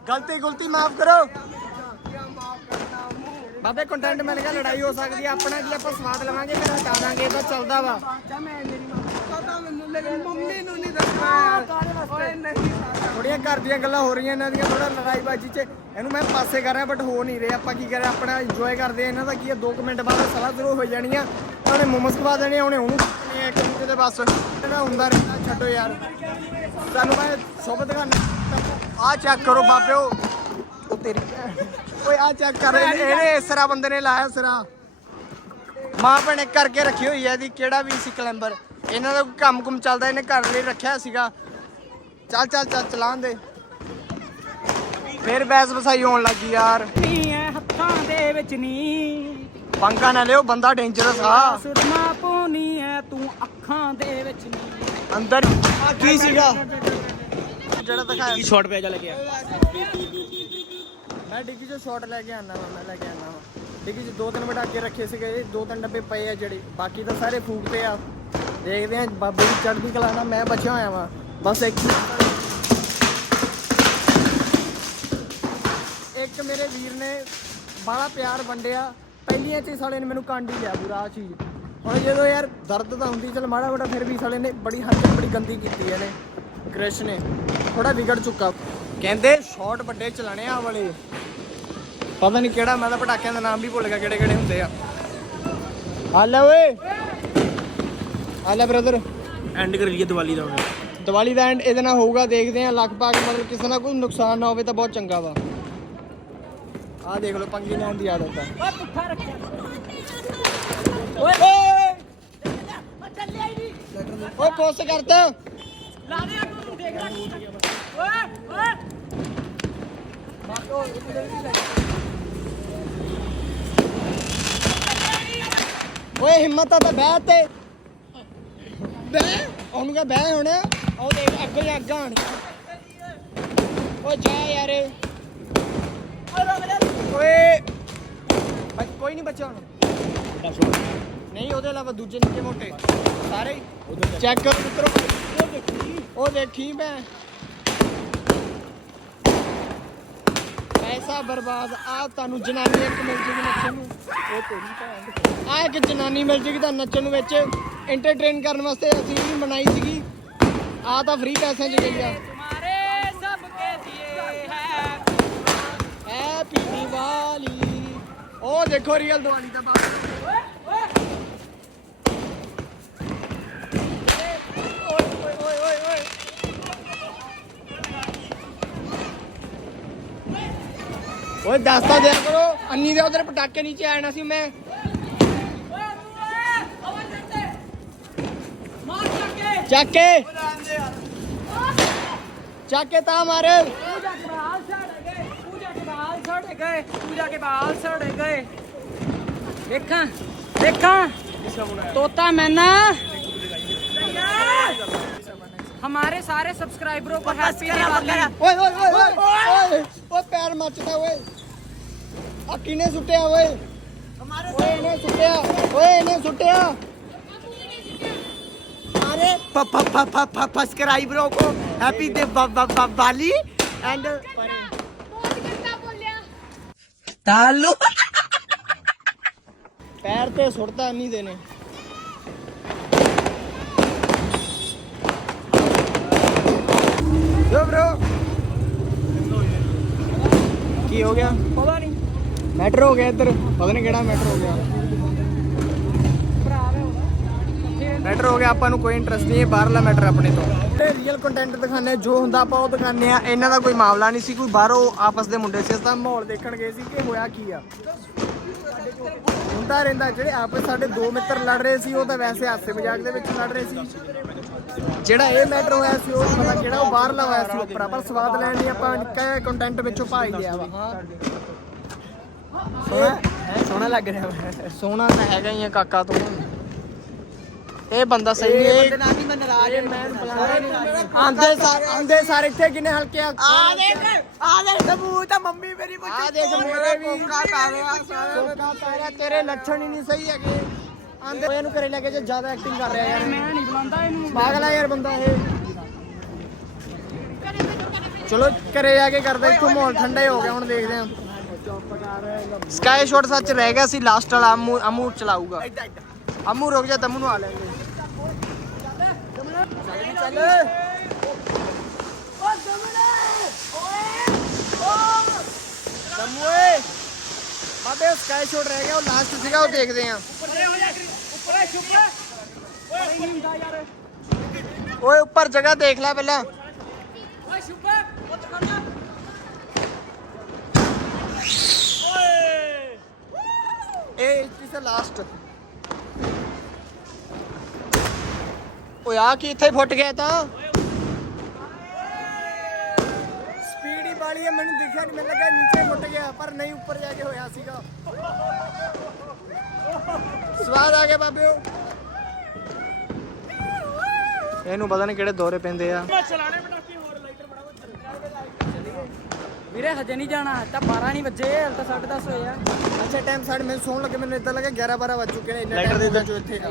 ਗਲਤੀ ਗੁਲਤੀ ਮਾਫ ਕਰੋ। ਬਾਬੇ ਕੰਟੈਂਟ ਮਿਲ ਗਿਆ ਲੜਾਈ ਹੋ ਸਕਦੀ ਹੈ ਆਪਣਾ ਕੀ ਆਪਾਂ ਸਵਾਦ ਲਵਾਂਗੇ ਫਿਰ ਹਟਾ ਦਾਂਗੇ ਤਾਂ ਚੱਲਦਾ ਵਾ। ਪਤਾ ਮੈਨੂੰ ਲੇਕਿਨ ਮੰਮੀ ਨੂੰ ਨਹੀਂ ਦੱਸਣਾ। ਓਏ ਨਹੀਂ ਥੋੜੀਆਂ ਘਰ ਦੀਆਂ ਗੱਲਾਂ ਹੋ ਰਹੀਆਂ ਇਹਨਾਂ ਦੀਆਂ ਥੋੜਾ ਲੜਾਈ 'ਚ। ਇਹਨੂੰ ਮੈਂ ਪਾਸੇ ਕਰ ਰਿਹਾ ਬਟ ਹੋ ਨਹੀਂ ਰਿਹਾ। ਆਪਾਂ ਕੀ ਕਰ ਰਹੇ ਆਪਣਾ ਇੰਜੋਏ ਕਰਦੇ ਆ। ਇਹਨਾਂ ਦਾ ਕੀ ਹੈ 2 ਮਿੰਟ ਬਾਅਦ ਸਲਾਹ ਸ਼ੁਰੂ ਹੋ ਜਾਣੀ ਆ ਉਹਨੇ ਮੋਮਸ ਖਵਾ ਦੇਣੇ ਆ, ਉਹਨੇ ਉਹਨੂੰ ਖਵਾਉਣੇ ਇੱਕ ਦੂਜੇ ਦੇ ਬਸ। ਇਹਦਾ ਹੁੰਦਾ ਰਹਿੰਦਾ ਛੱਡੋ ਯਾਰ। ਤੁਹਾਨੂੰ ਮੈਂ ਸੁਭ ਦਿਖਾਣਾ ਆ ਚੈੱਕ ਕਰੋ ਬਾਬਿਓ। ਉਹ ਤੇਰੀ ਭੈਣ। ਓਏ ਆ ਚੈੱਕ ਕਰ ਇਹਨੇ ਇਸ ਤਰ੍ਹਾਂ ਬੰਦੇ ਨੇ ਲਾਇਆ ਸਿਰਾ ਮਾਂ ਭੈਣੇ ਕਰਕੇ ਰੱਖੀ ਹੋਈ ਹੈ ਇਹਦੀ ਕਿਹੜਾ ਵੀ ਸੀ ਕਲੈਂਬਰ। ਇਹਨਾਂ ਦਾ ਕੰਮ ਕੁਮ ਚੱਲਦਾ ਇਹਨੇ ਘਰ ਲਈ ਰੱਖਿਆ ਸੀਗਾ। ਚੱਲ ਚੱਲ ਚੱਲ ਚਲਾਉਣ ਦੇ। ਫੇਰ ਬੈਸ ਵਸਾਈ ਹੋਣ ਲੱਗੀ ਯਾਰ। ਨਹੀਂ ਐ ਹੱਥਾਂ ਦੇ ਵਿੱਚ ਨਹੀਂ। ਪੰਗਾ ਨਾ ਲਿਓ ਬੰਦਾ ਡੇਂਜਰਸ ਆ। ਸੁਰਮਾ ਪੋਨੀ ਐ ਤੂੰ ਅੱਖਾਂ ਦੇ ਵਿੱਚ ਨਹੀਂ। ਅੰਦਰ ਆ ਕੀ ਸੀਗਾ? ਜਿਹੜਾ ਦਿਖਾਇਆ। ਕੀ ਸ਼ਾਟ ਪਿਆ ਜਾ ਲੱਗਿਆ? ਮੈਂ ਡਿੱਗੀ ਚੋਂ ਸ਼ਾਟ ਲੈ ਕੇ ਆਣਾ ਮੈਂ ਲੈ ਕੇ ਆਣਾ ਵਾ। ਡਿੱਗੀ ਚ ਦੋ ਤਿੰਨ ਪਟਾਕੇ ਰੱਖੇ ਸੀਗੇ ਦੋ ਤਿੰਨ ਡੱਬੇ ਪਏ ਆ ਜਿਹੜੇ ਬਾਕੀ ਤਾਂ ਸਾਰੇ ਫੂਕਤੇ ਆ। ਦੇਖਦੇ ਆ ਬਾਬੇ ਦੀ ਚੜ੍ਹਦੀ ਕਲਾ ਨਾਲ ਮੈਂ ਬਚਿਆ ਹੋਇਆ ਵਾਂ। ਬਸ ਇੱਕ ਮੇਰੇ ਵੀਰ ਨੇ ਬੜਾ ਪਿਆਰ ਵੰਡਿਆ ਪਹਿਲੀਆਂ ਚ ਹੀ ਸਾਲੇ ਨੇ ਮੈਨੂੰ ਕਾਂਡੀ ਲਿਆ ਪੂਰਾ ਆ ਚੀਜ਼। ਹੁਣ ਜਦੋਂ ਯਾਰ ਦਰਦ ਤਾਂ ਹੁੰਦੀ ਚਲ ਮਾੜਾ ਮੋਟਾ ਫਿਰ ਵੀ ਸਾਲੇ ਨੇ ਬੜੀ ਹਰਕਤ ਬੜੀ ਗੰਦੀ ਕੀਤੀ ਇਹਨੇ ਕ੍ਰਿਸ਼ ਨੇ। ਥੋੜਾ ਵਿਗੜ ਚੁੱਕਾ। ਕਹਿੰਦੇ ਸ਼ਾਟ ਵੱਡੇ ਚਲਾਣੇ ਆ ਵਾਲੇ। ਪਤਾ ਨਹੀਂ ਕਿਹੜਾ ਮੈਂ ਤਾਂ ਪਟਾਕਿਆਂ ਦਾ ਨਾਮ ਵੀ ਭੁੱਲ ਗਿਆ ਕਿਹੜੇ ਕਿਹੜੇ ਹੁੰਦੇ ਆ। ਆ ਲੈ ਓਏ। ਆ ਲੈ ਬ੍ਰਦਰ ਐਂਡ ਕਰ ਲਈਏ ਦੀਵਾਲੀ ਦਾ ਹੁਣ। ਦੀਵਾਲੀ ਦਾ ਐਂਡ ਇਹਦੇ ਨਾਲ ਹੋਊਗਾ ਦੇਖਦੇ ਆ ਲਗਭਗ ਮਤਲਬ ਕਿਸੇ ਨਾਲ ਕੋਈ ਨੁਕਸਾਨ ਨਾ ਹੋਵੇ ਤਾਂ ਬਹੁਤ ਚੰਗਾ ਵਾ। ਆ ਦੇਖ ਲਓ ਪੰਗੀ ਲੈਣ ਦੀ ਆਦਤ ਆ। ਓਏ ਪੁੱਠਾ ਰੱਖਿਆ। ਓਏ! ਓਏ ਪੋਸਟ ਕਰਤਾ? ਲਾ ਦੇ ਅੱਗ ਨੂੰ ਦੇਖ ਲੈ। ਓਏ ਓਏ। ਓਏ ਹਿੰਮਤ ਆ ਤਾਂ ਬਹਿ ਤੇ। ਬਹਿ? ਉਹਨੂੰ ਕਹ ਬਹਿ ਹੁਣ। ਉਹ ਦੇਖ ਅੱਗੇ ਅੱਗਾਂ ਆਣ ਓਏ ਜਾ ਯਾਰ। ਓਏ। ਬਈ ਕੋਈ ਨਹੀਂ ਬਚਿਆ ਹੁਣ। ਨਹੀਂ, ਉਹਦੇ ਇਲਾਵਾ ਦੂਜੇ ਨਿੱਕੇ ਮੋਟੇ। ਸਾਰੇ ਚੈੱਕ ਕਰ ਮਿੱਤਰੋ। ਉਹ ਦੇਖੀ ਮੈਂ। ਪੈਸਾ ਬਰਬਾਦ। ਆ ਤੁਹਾਨੂੰ ਜਨਾਨੀ ਇੱਕ ਮਿਲ ਜੇਗੀ ਨੱਚਣ ਨੂੰ। ਉਹ ਤੇਰੀ ਭੈਣ ਆ ਇੱਕ ਜਨਾਨੀ ਮਿਲ ਜੇਗੀ ਤਾਂ ਨੱਚਣ ਨੂੰ ਵਿੱਚ। ਐਂਟਰਟੇਨ ਕਰਨ ਵਾਸਤੇ ਅਸੀਂ ਵੀ ਬਣਾਈ ਸੀਗੀ। ਆ ਤਾਂ ਫ੍ਰੀ ਪੈਸਿਆਂ 'ਚ ਗਈ ਆ। ਉਹ ਦੇਖੋ ਰੀਅਲ ਦੀਵਾਲੀ ਦਾ ਬਾਤ ਓਏ ਓਏ ਦੱਸਦਾ ਦਿਆ ਕਰੋ, ਅੰਨੀ ਦੇ ਉਧਰ ਪਟਾਕੇ ਨੀਚੇ ਆਣਾ ਸੀ ਮੈਂ। ਚੱਕ ਕੇ। ਚੱਕ ਕੇ ਤਾਂ ਮਾਰ। गए पूजा के बाल सड़ गए। देखा देखा। तोता मैना। हमारे सारे सब्सक्राइबरों को हैप्पी दिवाली। पैर मचता ओए। आ किने सुटे ओए। हमारे ओए ने सुटे ओए ने सुटे। हमारे सब्सक्राइबरों को हैप्पी दिवाली एंड ਤਾਲੂ। ਪੈਰ ਤੇ ਸੁੱਟਦਾ ਨਹੀਂ ਦੇਣੇ ਲੋ ਬ్రో ਕੀ ਹੋ ਗਿਆ? ਪਤਾ ਨਹੀਂ। ਮੈਟਰ ਹੋ ਗਿਆ ਇੱਧਰ। ਪਤਾ ਨਹੀਂ ਕਿਹੜਾ ਮੈਟਰ ਹੋ ਗਿਆ। ਮੈਟਰ ਹੋ ਗਿਆ ਆਪਾਂ ਨੂੰ ਕੋਈ ਇੰਟਰਸਟ ਨਹੀਂ ਹੈ ਬਾਹਰਲਾ ਮੈਟਰ ਆਪਣੇ ਤੋਂ। ਤੇ ਰੀਅਲ ਕੰਟੈਂਟ ਦਿਖਾਣੇ ਜੋ ਹੁੰਦਾ ਆਪਾਂ ਉਹ ਦਿਖਾਣੇ ਆ ਇਹਨਾਂ ਦਾ ਕੋਈ ਮਾਮਲਾ ਨਹੀਂ ਸੀ ਕੋਈ ਬਾਹਰੋਂ ਆਪਸ ਦੇ ਮੁੰਡੇ ਸੀ ਦਾ ਮਾਹੌਲ ਦੇਖਣ ਗਏ ਸੀ ਕਿ ਹੋਇਆ ਕੀ ਆ। ਹੁੰਦਾ ਰਹਿੰਦਾ ਜਿਹੜੇ ਆਪਸ ਸਾਡੇ ਦੋ ਮਿੱਤਰ ਲੜ ਰਹੇ ਸੀ ਉਹ ਤਾਂ ਵੈਸੇ ਹਾਸੇ ਮਜ਼ਾਕ ਦੇ ਵਿੱਚ ਲੜ ਰਹੇ ਸੀ। ਜਿਹੜਾ ਇਹ ਮੈਟਰ ਹੋਇਆ ਸੀ ਉਹ ਪਤਾ ਕਿਹੜਾ ਉਹ ਬਾਹਰਲਾ ਹੋਇਆ ਸੀ ਉੱਪਰ। ਪਰ ਸਵਾਦ ਲੈਣ ਲਈ ਆਪਾਂ ਨਿੱਕਾ ਜਿਹਾ ਕੰਟੈਂਟ ਵਿੱਚੋਂ ਭਾਈ ਲਿਆ ਵਾ। ਸੋਹਣਾ ਸੋਹਣਾ ਲੱਗ ਰਿਹਾ ਸੋਹਣਾ ਤਾਂ ਹੈਗਾ ਹੀ ਆ ਕਾਕਾ ਤੂੰ। ਇਹ ਬੰਦਾ ਸਹੀ ਨਹੀਂ ਇਹ ਬੰਦੇ ਨਾਲ ਨਹੀਂ ਮੈਂ ਨਾਰਾਜ਼ ਹਾਂ? ਮੈਂ ਆਂਦੇ ਸਾਰੇ ਆਂਦੇ ਸਾਰੇ ਇੱਥੇ ਕਿੰਨੇ ਹਲਕੇ ਆ? ਆ ਦੇਖ ਆ ਦੇਖ। ਸਮੂਹ ਤਾਂ ਮੰਮੀ ਮੇਰੀ ਮੁੱਛ ਆ ਦੇਖ ਮੇਰੇ ਵੀ ਕੋਕਾ ਤਾਰਿਆ ਕੋਕਾ ਤਾਰਿਆ ਤੇਰੇ ਲੱਛਣ ਹੀ ਨਹੀਂ ਸਹੀ ਹੈਗੇ। ਆਂਦੇ ਇਹਨੂੰ ਘਰੇ ਲੈ ਕੇ ਜੇ ਜ਼ਿਆਦਾ ਐਕਟਿੰਗ ਕਰ ਰਿਹਾ ਯਾਰ। ਮੈਂ ਨਹੀਂ ਬੁਲਾਉਂਦਾ ਇਹਨੂੰ। ਪਾਗਲਾ ਯਾਰ ਬੰਦਾ ਇਹ। ਚਲੋ ਘਰੇ ਜਾ ਕੇ ਕਰਦੇ ਤੂੰ ਮਾਹੌਲ ਠੰਡਾ ਹੋ ਗਿਆ ਹੁਣ ਦੇਖਦੇ ਹਾਂ। ਸਕਾਈ ਸ਼ਾਟ ਸੱਚ ਰਹਿ ਗਿਆ ਸੀ ਲਾਸਟ ਵਾਲਾ ਅਮੂ ਚਲਾਊਗਾ। ਅਮੂ ਰੁਕ ਜਾ ਤਮੂ ਨੂੰ ਆ ਲੈਂਦੇ। ਚੱਲ ਤਮੂ ਓਏ ਬਾਬੇ ਸਕਾਈ ਸ਼ਾਟ ਰਹਿ ਗਿਆ ਉਹ ਲਾਸਟ ਸੀਗਾ ਉਹ ਦੇਖਦੇ ਹਾਂ ਓਏ ਉੱਪਰ ਜਗ੍ਹਾ ਦੇਖ ਲੈ ਪਹਿਲਾਂ ਇਹ ਇਸ ਲਾਸਟ ਓਏ ਆ ਕੀ ਇੱਥੇ ਫੁੱਟ ਗਿਆ ਤਾਂ ਸਪੀਡ ਹੀ ਬਾਲੀ ਹੈ ਮੈਨੂੰ ਦਿਖਿਆ ਨਹੀਂ ਮੈਨੂੰ ਲੱਗਾ ਨੀਚੇ ਫੁੱਟ ਗਿਆ ਪਰ ਨਹੀਂ ਉੱਪਰ ਜਾ ਕੇ ਹੋਇਆ ਸੀਗਾ ਸਵਾਦ ਆ ਗਿਆ ਬਾਬਿਓ ਇਹਨੂੰ ਪਤਾ ਨਹੀਂ ਕਿਹੜੇ ਦੌਰੇ ਪੈਂਦੇ ਆ। ਵੀਰੇ ਹਜੇ ਨਹੀਂ ਜਾਣਾ ਤਾਂ 12 ਨਹੀਂ ਵੱਜੇ ਹਲ ਤਾਂ 10:30 ਹੋਏ ਆ। ਅੱਛਾ ਟਾਈਮ ਸਾਡੇ ਮੈਨੂੰ ਸੌਣ ਲੱਗੇ ਮੈਨੂੰ ਇਦਾਂ ਲੱਗਾ 11 12 ਵੱਜ ਚੁੱਕੇ ਨੇ ਇੰਨਾ ਟਾਈਮ ਦੇ ਜੋ ਇੱਥੇ ਆ।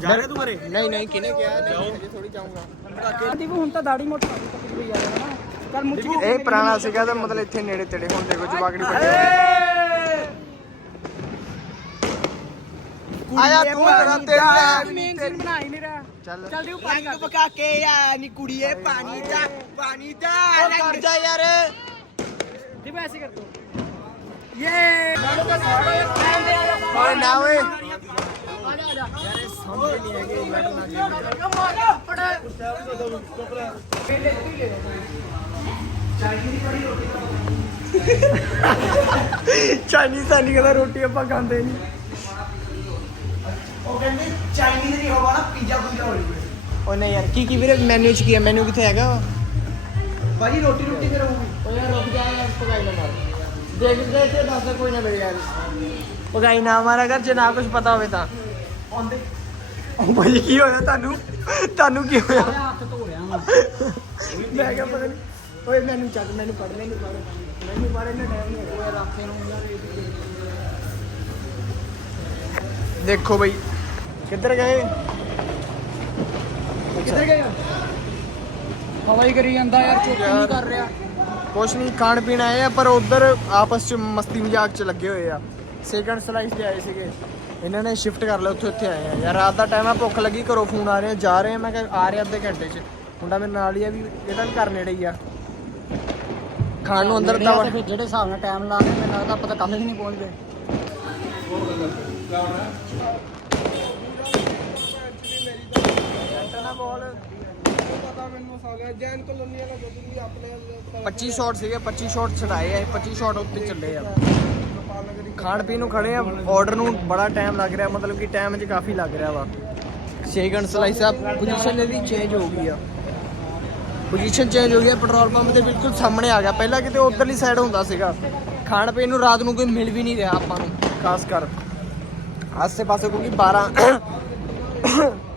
ਜਾ ਰਿਹਾ ਤੂੰ ਘਰੇ ਨਹੀਂ ਨਹੀਂ ਕਿਹਨੇ ਕਿਹਾ? ਨਹੀਂ ਹਜੇ ਥੋੜੀ ਜਾਊਂਗਾ। ਦੀਪੂ ਹੁਣ ਤਾਂ ਦਾੜੀ ਮੋਟੀ ਤੱਕ ਵੀ ਆ ਜਾਣਾ ਕਰ ਮੁੱਛ ਇਹ ਪੁਰਾਣਾ ਸੀਗਾ ਤਾਂ ਮਤਲਬ ਇੱਥੇ ਨੇੜੇ ਤੇੜੇ ਹੁਣ ਦੇਖੋ ਜਵਾਗੜੀ ਪੱਟੀ ਹੋਈ। ਆਇਆ ਤੂੰ ਜਰਾ ਤੇਰੀ ਮੇਨ ਸੀਨ ਬਣਾ ਹੀ ਨਹੀਂ ਰਿਹਾ ਚੱਲ। ਚੱਲ ਦੀਪੂ ਪਾਣੀ ਕਰ ਪਕਾ ਕੇ ਆ ਨੀ ਕੁੜੀਏ ਪਾਣੀ ਦਾ ਪਾਣੀ ਦਾ। ਕਰ ਜਾ ਯਾਰ। ਦੀਪੂ ਐਸੇ ਕਰ ਤੂੰ। ਓਏ ਨਾ ਓਏ। ਚਾਈਨੀਜ਼ ਤਾਂ ਨਹੀਂ ਰੋਟੀ ਆਪਾਂ ਖਾਂਦੇ ਨਹੀਂ। ਉਹ ਕਹਿੰਦੇ ਚਾਈਨੀਜ਼ ਨਹੀਂ ਹੋਵਾ ਨਾ ਪੀਜ਼ਾ ਪੀਜ਼ਾ ਹੋ ਜੂਗਾ ਓ ਨਹੀਂ ਯਾਰ ਕੀ ਕੀ ਵੀਰੇ ਮੈਨੂ ਚ ਕੀ ਹੈ? ਮੈਨੂ ਕਿੱਥੇ ਹੈਗਾ? ਵਾ? ਭਾਜੀ ਰੋਟੀ ਰੋਟੀ ਫਿਰ ਹੋਊਗੀ। ਓ ਯਾਰ ਰੁਕ ਜਾ ਯਾਰ ਪਕਾਈ ਨਾ ਮਾਰ। ਦੇਖ ਦੇ ਤੇ ਦੱਸ ਕੋਈ ਨਾ ਮੇਰੇ ਯਾਰ। ਪਕਾਈ ਨਾ ਮਾਰਾ ਕਰ ਜੇ ਨਾ ਕੁਝ ਪਤਾ ਹੋਵੇ ਤਾਂ। ਆਉਂਦੇ। ਉਹ ਭਾਈ ਕੀ ਹੋਇਆ ਤੁਹਾਨੂੰ? ਤੁਹਾਨੂੰ ਕੀ ਹੋਇਆ? ਹੱਥ ਧੋ ਰਿਹਾ ਮੈਂ ਮੈਂ ਕਿਹਾ ਪਤਾ ਨਹੀਂ ਓਏ ਮੈਨੂੰ ਚੱਕ ਮੈਨੂੰ ਪੜ ਪੜ ਮੈਨੂੰ ਪੜ ਇਹਨਾਂ ਟਾਈਮ ਨਹੀਂ ਹੋਇਆ। ਰਾਖੇ ਨੂੰ ਦੇਖੋ ਬਈ ਕਿੱਧਰ ਗਏ? ਕਿੱਧਰ ਗਏ? ਹਵਾ ਹੀ ਕਰੀ ਜਾਂਦਾ ਯਾਰ ਚੁੱਪ ਨਹੀਂ ਕਰ ਰਿਹਾ। ਕੁਛ ਨਹੀਂ ਖਾਣ ਪੀਣ ਆਏ ਆ ਪਰ ਉਧਰ ਆਪਸ ਚ ਮਸਤੀ ਮਜ਼ਾਕ ਚ ਲੱਗੇ ਹੋਏ ਆ। ਸੈਕੰਡ ਸਲਾਈਸ ਤੇ ਆਏ ਸੀਗੇ। ਇਹਨਾਂ ਨੇ ਸ਼ਿਫਟ ਕਰ ਲਿਆ ਉੱਥੇ ਉੱਥੇ ਆਏ ਆ। ਯਾਰ ਰਾਤ ਦਾ ਟਾਈਮ ਆ ਭੁੱਖ ਲੱਗੀ ਘਰੋਂ ਫੋਨ ਆ ਰਿਹਾ ਜਾ ਰਹੇ ਆ ਮੈਂ ਕਿਹਾ ਆ ਰਿਹਾ ਅੱਧੇ ਘੰਟੇ ਚ। ਮੁੰਡਾ ਮੇਰੇ ਨਾਲ ਹੀ ਆ ਵੀ ਇਹਦਾ ਵੀ ਘਰ ਨੇੜੇ ਹੀ ਆ। ਖਾਣ ਨੂੰ ਅੰਦਰ ਤੇ ਫਿਰ ਜਿਹੜੇ ਹਿਸਾਬ ਨਾਲ ਟਾਈਮ ਲਾ ਕੇ ਮੈਨੂੰ ਲੱਗਦਾ ਆਪਾਂ ਤਾਂ ਕੱਲ ਹੀ ਨਹੀਂ ਪਹੁੰਚਦੇ। ਜੈਨ ਕਲੋਨੀ ਵਾਲਾ ਜਦੋਂ ਵੀ ਆਪਣੇ 25 ਸ਼ਾਟ ਸੀਗੇ 25 ਸ਼ਾਟ ਛਡਾਏ ਆ 25 ਸ਼ਾਟ ਉੱਤੇ ਚੱਲੇ ਆ। ਖਾਣ ਪੀਣ ਨੂੰ ਖੜੇ ਆ ਆਰਡਰ ਨੂੰ ਬੜਾ ਟਾਈਮ ਲੱਗ ਰਿਹਾ, ਮਤਲਬ ਕਿ ਟਾਈਮ 'ਚ ਕਾਫੀ ਲੱਗ ਰਿਹਾ ਵਾ। ਸੈਕੰਡ ਸਲਾਈਸ ਆ ਪੋਜੀਸ਼ਨ ਇਹਦੀ ਚੇਂਜ ਹੋ ਗਈ ਆ। ਪੋਜੀਸ਼ਨ ਚੇਂਜ ਹੋ ਗਈ ਪੈਟਰੋਲ ਪੰਪ ਦੇ ਬਿਲਕੁਲ ਸਾਹਮਣੇ ਆ ਗਿਆ। ਪਹਿਲਾਂ ਕਿਤੇ ਉਧਰਲੀ ਸਾਈਡ ਹੁੰਦਾ ਸੀਗਾ। ਖਾਣ ਪੀਣ ਨੂੰ ਰਾਤ ਨੂੰ ਕੋਈ ਮਿਲ ਵੀ ਨਹੀਂ ਰਿਹਾ ਆਪਾਂ ਨੂੰ, ਖਾਸ ਕਰ। ਆਸੇ ਪਾਸੇ ਕਿਉਂਕਿ 12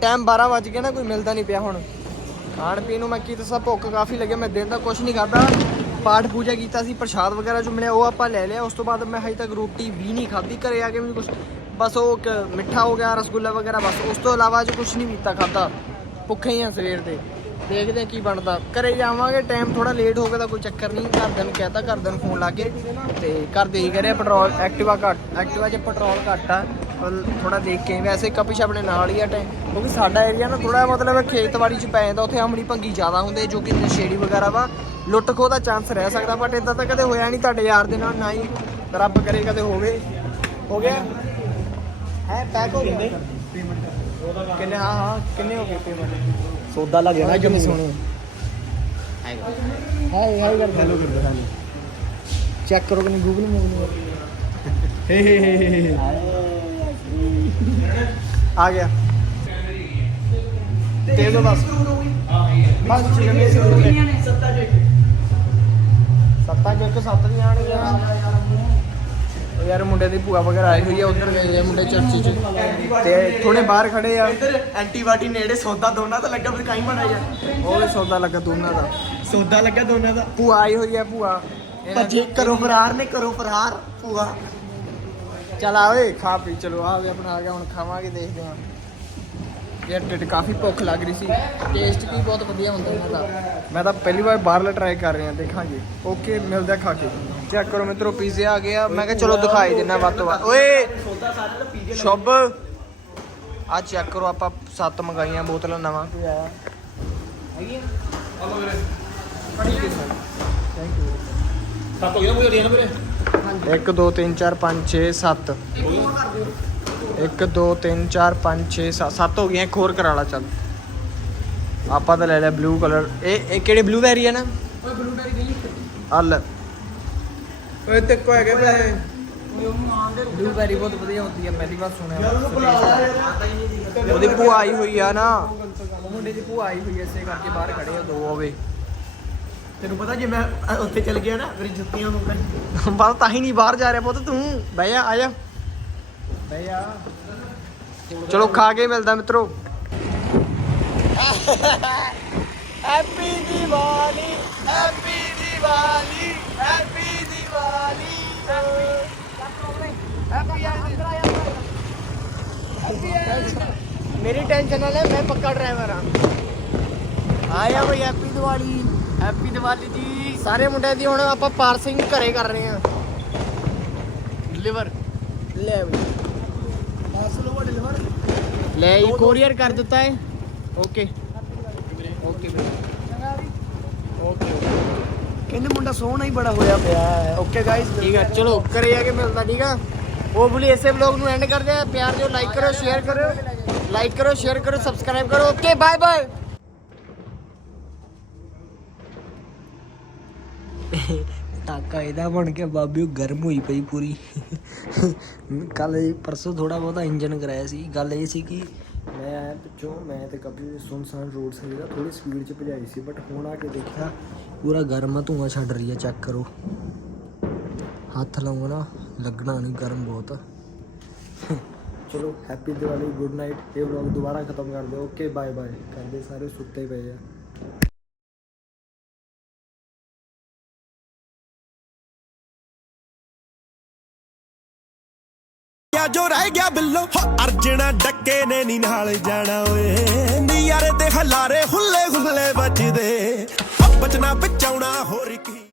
ਟਾਈਮ 12 ਵੱਜ ਗਿਆ ਨਾ, ਕੋਈ ਮਿਲਦਾ ਨਹੀਂ ਪਿਆ ਹੁਣ। ਖਾਣ ਪੀਣ ਨੂੰ ਮੈਂ ਕੀ ਦੱਸਾਂ, ਭੁੱਖ ਕਾਫੀ ਲੱਗੀ ਮੈਂ ਦਿਨ ਦਾ ਕੁਝ ਨਹੀਂ ਖਾਦਾ ਪਾਠ ਪੂਜਾ ਕੀਤਾ ਸੀ, ਪ੍ਰਸ਼ਾਦ ਵਗੈਰਾ ਜੋ ਮਿਲਿਆ, ਉਹ ਆਪਾਂ ਲੈ ਲਿਆ। ਉਸ ਤੋਂ ਬਾਅਦ ਮੈਂ ਹਜੇ ਤੱਕ ਰੋਟੀ ਵੀ ਨਹੀਂ ਖਾਧੀ, ਘਰੇ ਆ ਕੇ ਵੀ ਕੁਝ ਬਸ ਉਹ ਇੱਕ ਮਿੱਠਾ ਹੋ ਗਿਆ, ਰਸਗੁੱਲਾ ਵਗੈਰਾ, ਬਸ। ਉਸ ਤੋਂ ਇਲਾਵਾ ਅੱਜ ਕੁਝ ਨਹੀਂ ਪੀਤਾ ਖਾਦਾ ਭੁੱਖੇ ਹੀ ਆ ਸਵੇਰ ਦੇ। ਦੇਖਦੇ ਆ ਕੀ ਬਣਦਾ। ਘਰੇ ਜਾਵਾਂਗੇ ਟਾਈਮ ਥੋੜਾ ਲੇਟ ਹੋ ਗਿਆ ਤਾਂ ਕੋਈ ਚੱਕਰ ਨਹੀਂ। ਘਰਦਿਆਂ ਨੂੰ ਕਹਿਤਾ, ਘਰਦਿਆਂ ਨੂੰ ਫੋਨ ਲਾ ਕੇ। ਤੇ ਘਰ ਦੇ ਹੀ ਕਰਿਆ ਪੈਟਰੋਲ ਐਕਟਿਵਾ ਘੱਟ ਐਕਟਿਵਾ 'ਚ ਪੈਟਰੋਲ ਘੱਟ ਆ। ਥੋੜਾ ਦੇਖ ਕੇ, ਵੈਸੇ ਕਪਿਸ਼ ਆਪਣੇ ਨਾਲ ਹੀ ਆ ਟਾਈਮ ਕਿਉਂਕਿ ਸਾਡਾ ਏਰੀਆ ਨਾ ਥੋੜਾ ਮਤਲਬ ਖੇਤਬਾੜੀ 'ਚ ਪੈ ਜਾਂਦਾ, ਉੱਥੇ ਆਮੜੀ ਭੰਗੀ ਜ਼ਿਆਦਾ ਹੁੰਦੇ ਜੋ ਕਿ ਨਸ਼ੇੜੀ ਵਗੈਰਾ ਵਾ। ਲੁੱਟ ਖੋਹ ਦਾ ਚਾਂਸ ਰਹਿ ਸਕਦਾ ਬਟ ਇਦਾਂ ਤਾਂ ਕਦੇ ਹੋਇਆ ਨਹੀਂ ਤੁਹਾਡੇ ਯਾਰ ਦੇ ਨਾਲ ਨਾ ਹੀ ਰੱਬ ਕਰੇ ਕਦੇ ਹੋਵੇ। ਹੋ ਗਿਆ? ਹੈ ਪੈਕ ਹੋ ਗਿਆ ਕਿੰਨੇ ਹਾਂ ਹਾਂ ਕਿੰਨੇ ਹੋ ਗਏ ਪੇਮੈਂਟ ਸੌਦਾ ਲੱਗ ਨਾ ਕਿੰਨੀ ਸੋਹਣੀ ਹਾਏ ਹਾਏ ਕਰ ਹੈਲੋ ਕਰ ਦੋ ਚੈੱਕ ਕਰੋ ਕਿ ਗੂਗਲ ਮੂਵ ਆ ਗਿਆ। ਦੇ ਦੋ ਬਸ। ਬਸ ਠੀਕ ਹੈ ਮੇਰੇ ਕੋਲ ਸੱਤਾ ਇੱਕ ਸੱਤ ਨਹੀਂ ਆਣਗੇ ਉਹ ਯਾਰ ਮੁੰਡੇ ਦੀ ਭੂਆ ਵਗੈਰਾ ਆਈ ਹੋਈ ਆ ਉਧਰ ਗਏ ਆ ਮੁੰਡੇ ਚਰਚੀ ਚ। ਤੇ ਥੋੜੇ ਬਾਹਰ ਖੜੇ ਆ। ਐਂਟੀਬਾਡੀ ਨੇੜੇ ਸੌਦਾ ਦੋਨਾਂ ਦਾ ਲੱਗਾ ਫਿਰ ਕਾਈ ਬਣਾ ਜਾ ਉਹ ਸੌਦਾ ਲੱਗਾ ਦੋਨਾਂ ਦਾ। ਸੌਦਾ ਲੱਗਾ ਦੋਨਾਂ ਦਾ। ਭੂਆ ਆਈ ਹੋਈ ਆ ਭੂਆ। ਭੱਜੇ ਕਰੋ ਫਰਾਰ ਨੇ ਕਰੋ ਫਰਾਰ ਭੂਆ। ਚਲ ਆ ਓਏ ਖਾ ਪੀ ਚਲੋ ਆ ਵੀ ਆਪਣਾ ਆ ਗਿਆ ਹੁਣ ਖਾਵਾਂਗੇ ਦੇਖਦੇ ਹਾਂ। ਯਾਰ ਢਿੱਡ ਕਾਫੀ ਭੁੱਖ ਲੱਗ ਰਹੀ ਸੀ। ਟੇਸਟ ਵੀ ਬਹੁਤ ਵਧੀਆ ਹੁੰਦਾ ਇਹਨਾਂ ਦਾ। ਮੈਂ ਤਾਂ ਪਹਿਲੀ ਵਾਰ ਬਾਹਰਲਾ ਟਰਾਈ ਕਰ ਰਿਹਾ ਦੇਖਾਂਗੇ। ਓਕੇ ਮਿਲਦਾ ਖਾ ਕੇ। ਚੈੱਕ ਕਰੋ ਮਿੱਤਰੋ ਪੀਜ਼ੇ ਆ ਗਿਆ। ਮੈਂ ਕਿਹਾ ਚਲੋ ਦਿਖਾਈ ਦਿੰਨਾ ਵੱਧ ਤੋਂ ਵੱਧ। ਓਏ! ਸ਼ੁਭ! ਆ ਚੈੱਕ ਕਰੋ ਆਪਾਂ ਸੱਤ ਮੰਗਾਈਆਂ ਬੋਤਲਾਂ ਨਵਾਂ। ਕੋਈ ਆਇਆ ਹੈਗੀ ਸੱਤ ਹੋ ਗਿਆ ਰੀਨ ਵੀਰੇ 1 2 3 4 5 6 7 1 2 3 4 5 6 7 7 ਹੋ ਗਈਆਂ ਇੱਕ ਹੋਰ ਕਰਾ ਲਾ ਚੱਲ ਆਪਾਂ ਤਾਂ ਲੈ ਲਿਆ ਬਲੂ ਕਲਰ ਇਹ ਇਹ ਕਿਹੜੇ ਬਲੂ ਬੈਰੀ ਹੈ ਨਾ ਓਏ ਬਲੂਬੈਰੀ ਗਈ ਹਲ ਓਏ ਤੇ ਕੋ ਹੈਗੇ ਪਏ ਬਲੂਬੈਰੀ ਬਹੁਤ ਵਧੀਆ ਹੁੰਦੀ ਹੈ ਪਹਿਲੀ ਵਾਰ ਸੁਣਿਆ ਉਹਦੀ ਭੂਆ ਆਈ ਹੋਈ ਆ ਨਾ ਮੁੰਡੇ ਦੀ ਭੂਆ ਆਈ ਹੋਈ ਐ ਇਸੇ ਕਰਕੇ ਬਾਹਰ ਖੜੇ ਆ ਦੋ ਹੋਵੇ ਤੈਨੂੰ ਪਤਾ ਜੇ ਮੈਂ ਅ- ਉੱਥੇ ਚਲ ਗਿਆ ਨਾ ਮੇਰੀ ਜੁੱਤੀਆਂ ਨੂੰ ਬਸ ਤਾਂ ਹੀ ਨਹੀਂ ਬਾਹਰ ਜਾ ਰਿਹਾ ਪੁੱਤ ਤੂੰ ਬਹਿ ਜਾ ਆ ਜਾ ਬਹਿ ਜਾ ਚਲੋ ਖਾ ਕੇ ਮਿਲਦਾ ਮਿੱਤਰੋ। Happy Diwali happy Diwali happy Diwali ਮੇਰੀ ਟੈਨਸ਼ਨ ਨਾ ਲੈ, ਮੈਂ ਪੱਕਾ ਡਰਾਈਵਰ ਆ ਆਇਆ ਬਈ ਹੈਪੀ ਦੀਵਾਲੀ ਹੈਪੀ ਦੀਵਾਲੀ ਜੀ। ਸਾਰੇ ਮੁੰਡਿਆਂ ਦੀ ਹੁਣ ਆਪਾਂ ਪਾਰਸਿੰਗ ਘਰੇ ਕਰ ਰਹੇ ਆ ਡਿਲੀਵਰ ਲੈ ਬਈ। ਲੈ ਇਹ ਕੋਰੀਅਰ ਕਰ ਦਿੱਤਾ ਹੈ ਓਕੇ ਓਕੇ ਓਕੇ ਕਹਿੰਦੇ ਮੁੰਡਾ ਸੋਹਣਾ ਹੀ ਬੜਾ ਹੋਇਆ ਪਿਆ ਹੈ। ਓਕੇ ਗਾਇਸ ਠੀਕ ਹੈ। ਚਲੋ ਘਰੇ ਆ ਕੇ ਮਿਲਦਾ ਠੀਕ ਆ? ਬੁਲੀ ਇਸੇ ਵਲੌਗ ਨੂੰ ਐਂਡ ਕਰਦੇ ਆ। ਪਿਆਰ ਦਿਓ ਲਾਈਕ ਕਰੋ ਸ਼ੇਅਰ ਕਰੋ। ਲਾਈਕ ਕਰੋ ਸ਼ੇਅਰ ਕਰੋ ਸਬਸਕ੍ਰਾਈਬ ਕਰੋ। ਓਕੇ ਬਾਏ ਬਾਏ ਟਾਕਾ ਇਹਦਾ ਬਣ ਕੇ ਬਾਬਿਓ ਗਰਮ ਹੋਈ ਪਈ ਪੂਰੀ। ਕੱਲ ਪਰਸੋਂ ਥੋੜਾ ਬਹੁਤਾ ਇੰਜਨ ਕਰਾਇਆ ਸੀ। ਗੱਲ ਇਹ ਸੀ ਕਿ ਮੈਂ ਪਿੱਛੋਂ ਮੈਂ ਤੇ ਕਪਿਲ ਸੁਨਸਾਨ ਰੋਡ ਜਿਹੜਾ ਥੋੜੀ ਸਪੀਡ 'ਚ ਭਜਾਈ ਸੀ ਬਟ ਹੁਣ ਆ ਕੇ ਦੇਖਿਆ ਪੂਰਾ ਗਰਮ ਆ, ਧੂੰਆਂ ਛੱਡ ਰਹੀ ਹੈ ਚੈੱਕ ਕਰੋ। ਹੱਥ ਲਾਉਂਗਾ ਨਾ ਲੱਗਣਾ ਨਹੀਂ ਗਰਮ ਬਹੁਤ। ਚਲੋ ਹੈਪੀ ਦੀਵਾਲੀ ਗੁੱਡ ਨਾਈਟ ਇਹ ਵਲੌਗ ਦੁਬਾਰਾ ਖਤਮ ਕਰ ਦਿਓ। ਓਕੇ ਬਾਏ ਬਾਏ ਕਰਦੇ ਸਾਰੇ ਸੁੱਤੇ ਪਏ ਆ। ਜੋ ਰਹਿ ਗਿਆ ਬਿੱਲੋ। ਹੋ, ਅਰਜਣਾ ਡੱਕੇ ਨੇ ਨੀ ਨਾਲ ਜਾਣਾ ਓਏ। ਨੀ ਯਾਰ ਦੇ ਹਲਾਰੇ ਹੁੱਲੇ ਹੁੱਲੇ ਵੱਜਦੇ। ਹੋ, ਬਚਣਾ ਬਚਾਉਣਾ ਹੋਰ ਕੀ।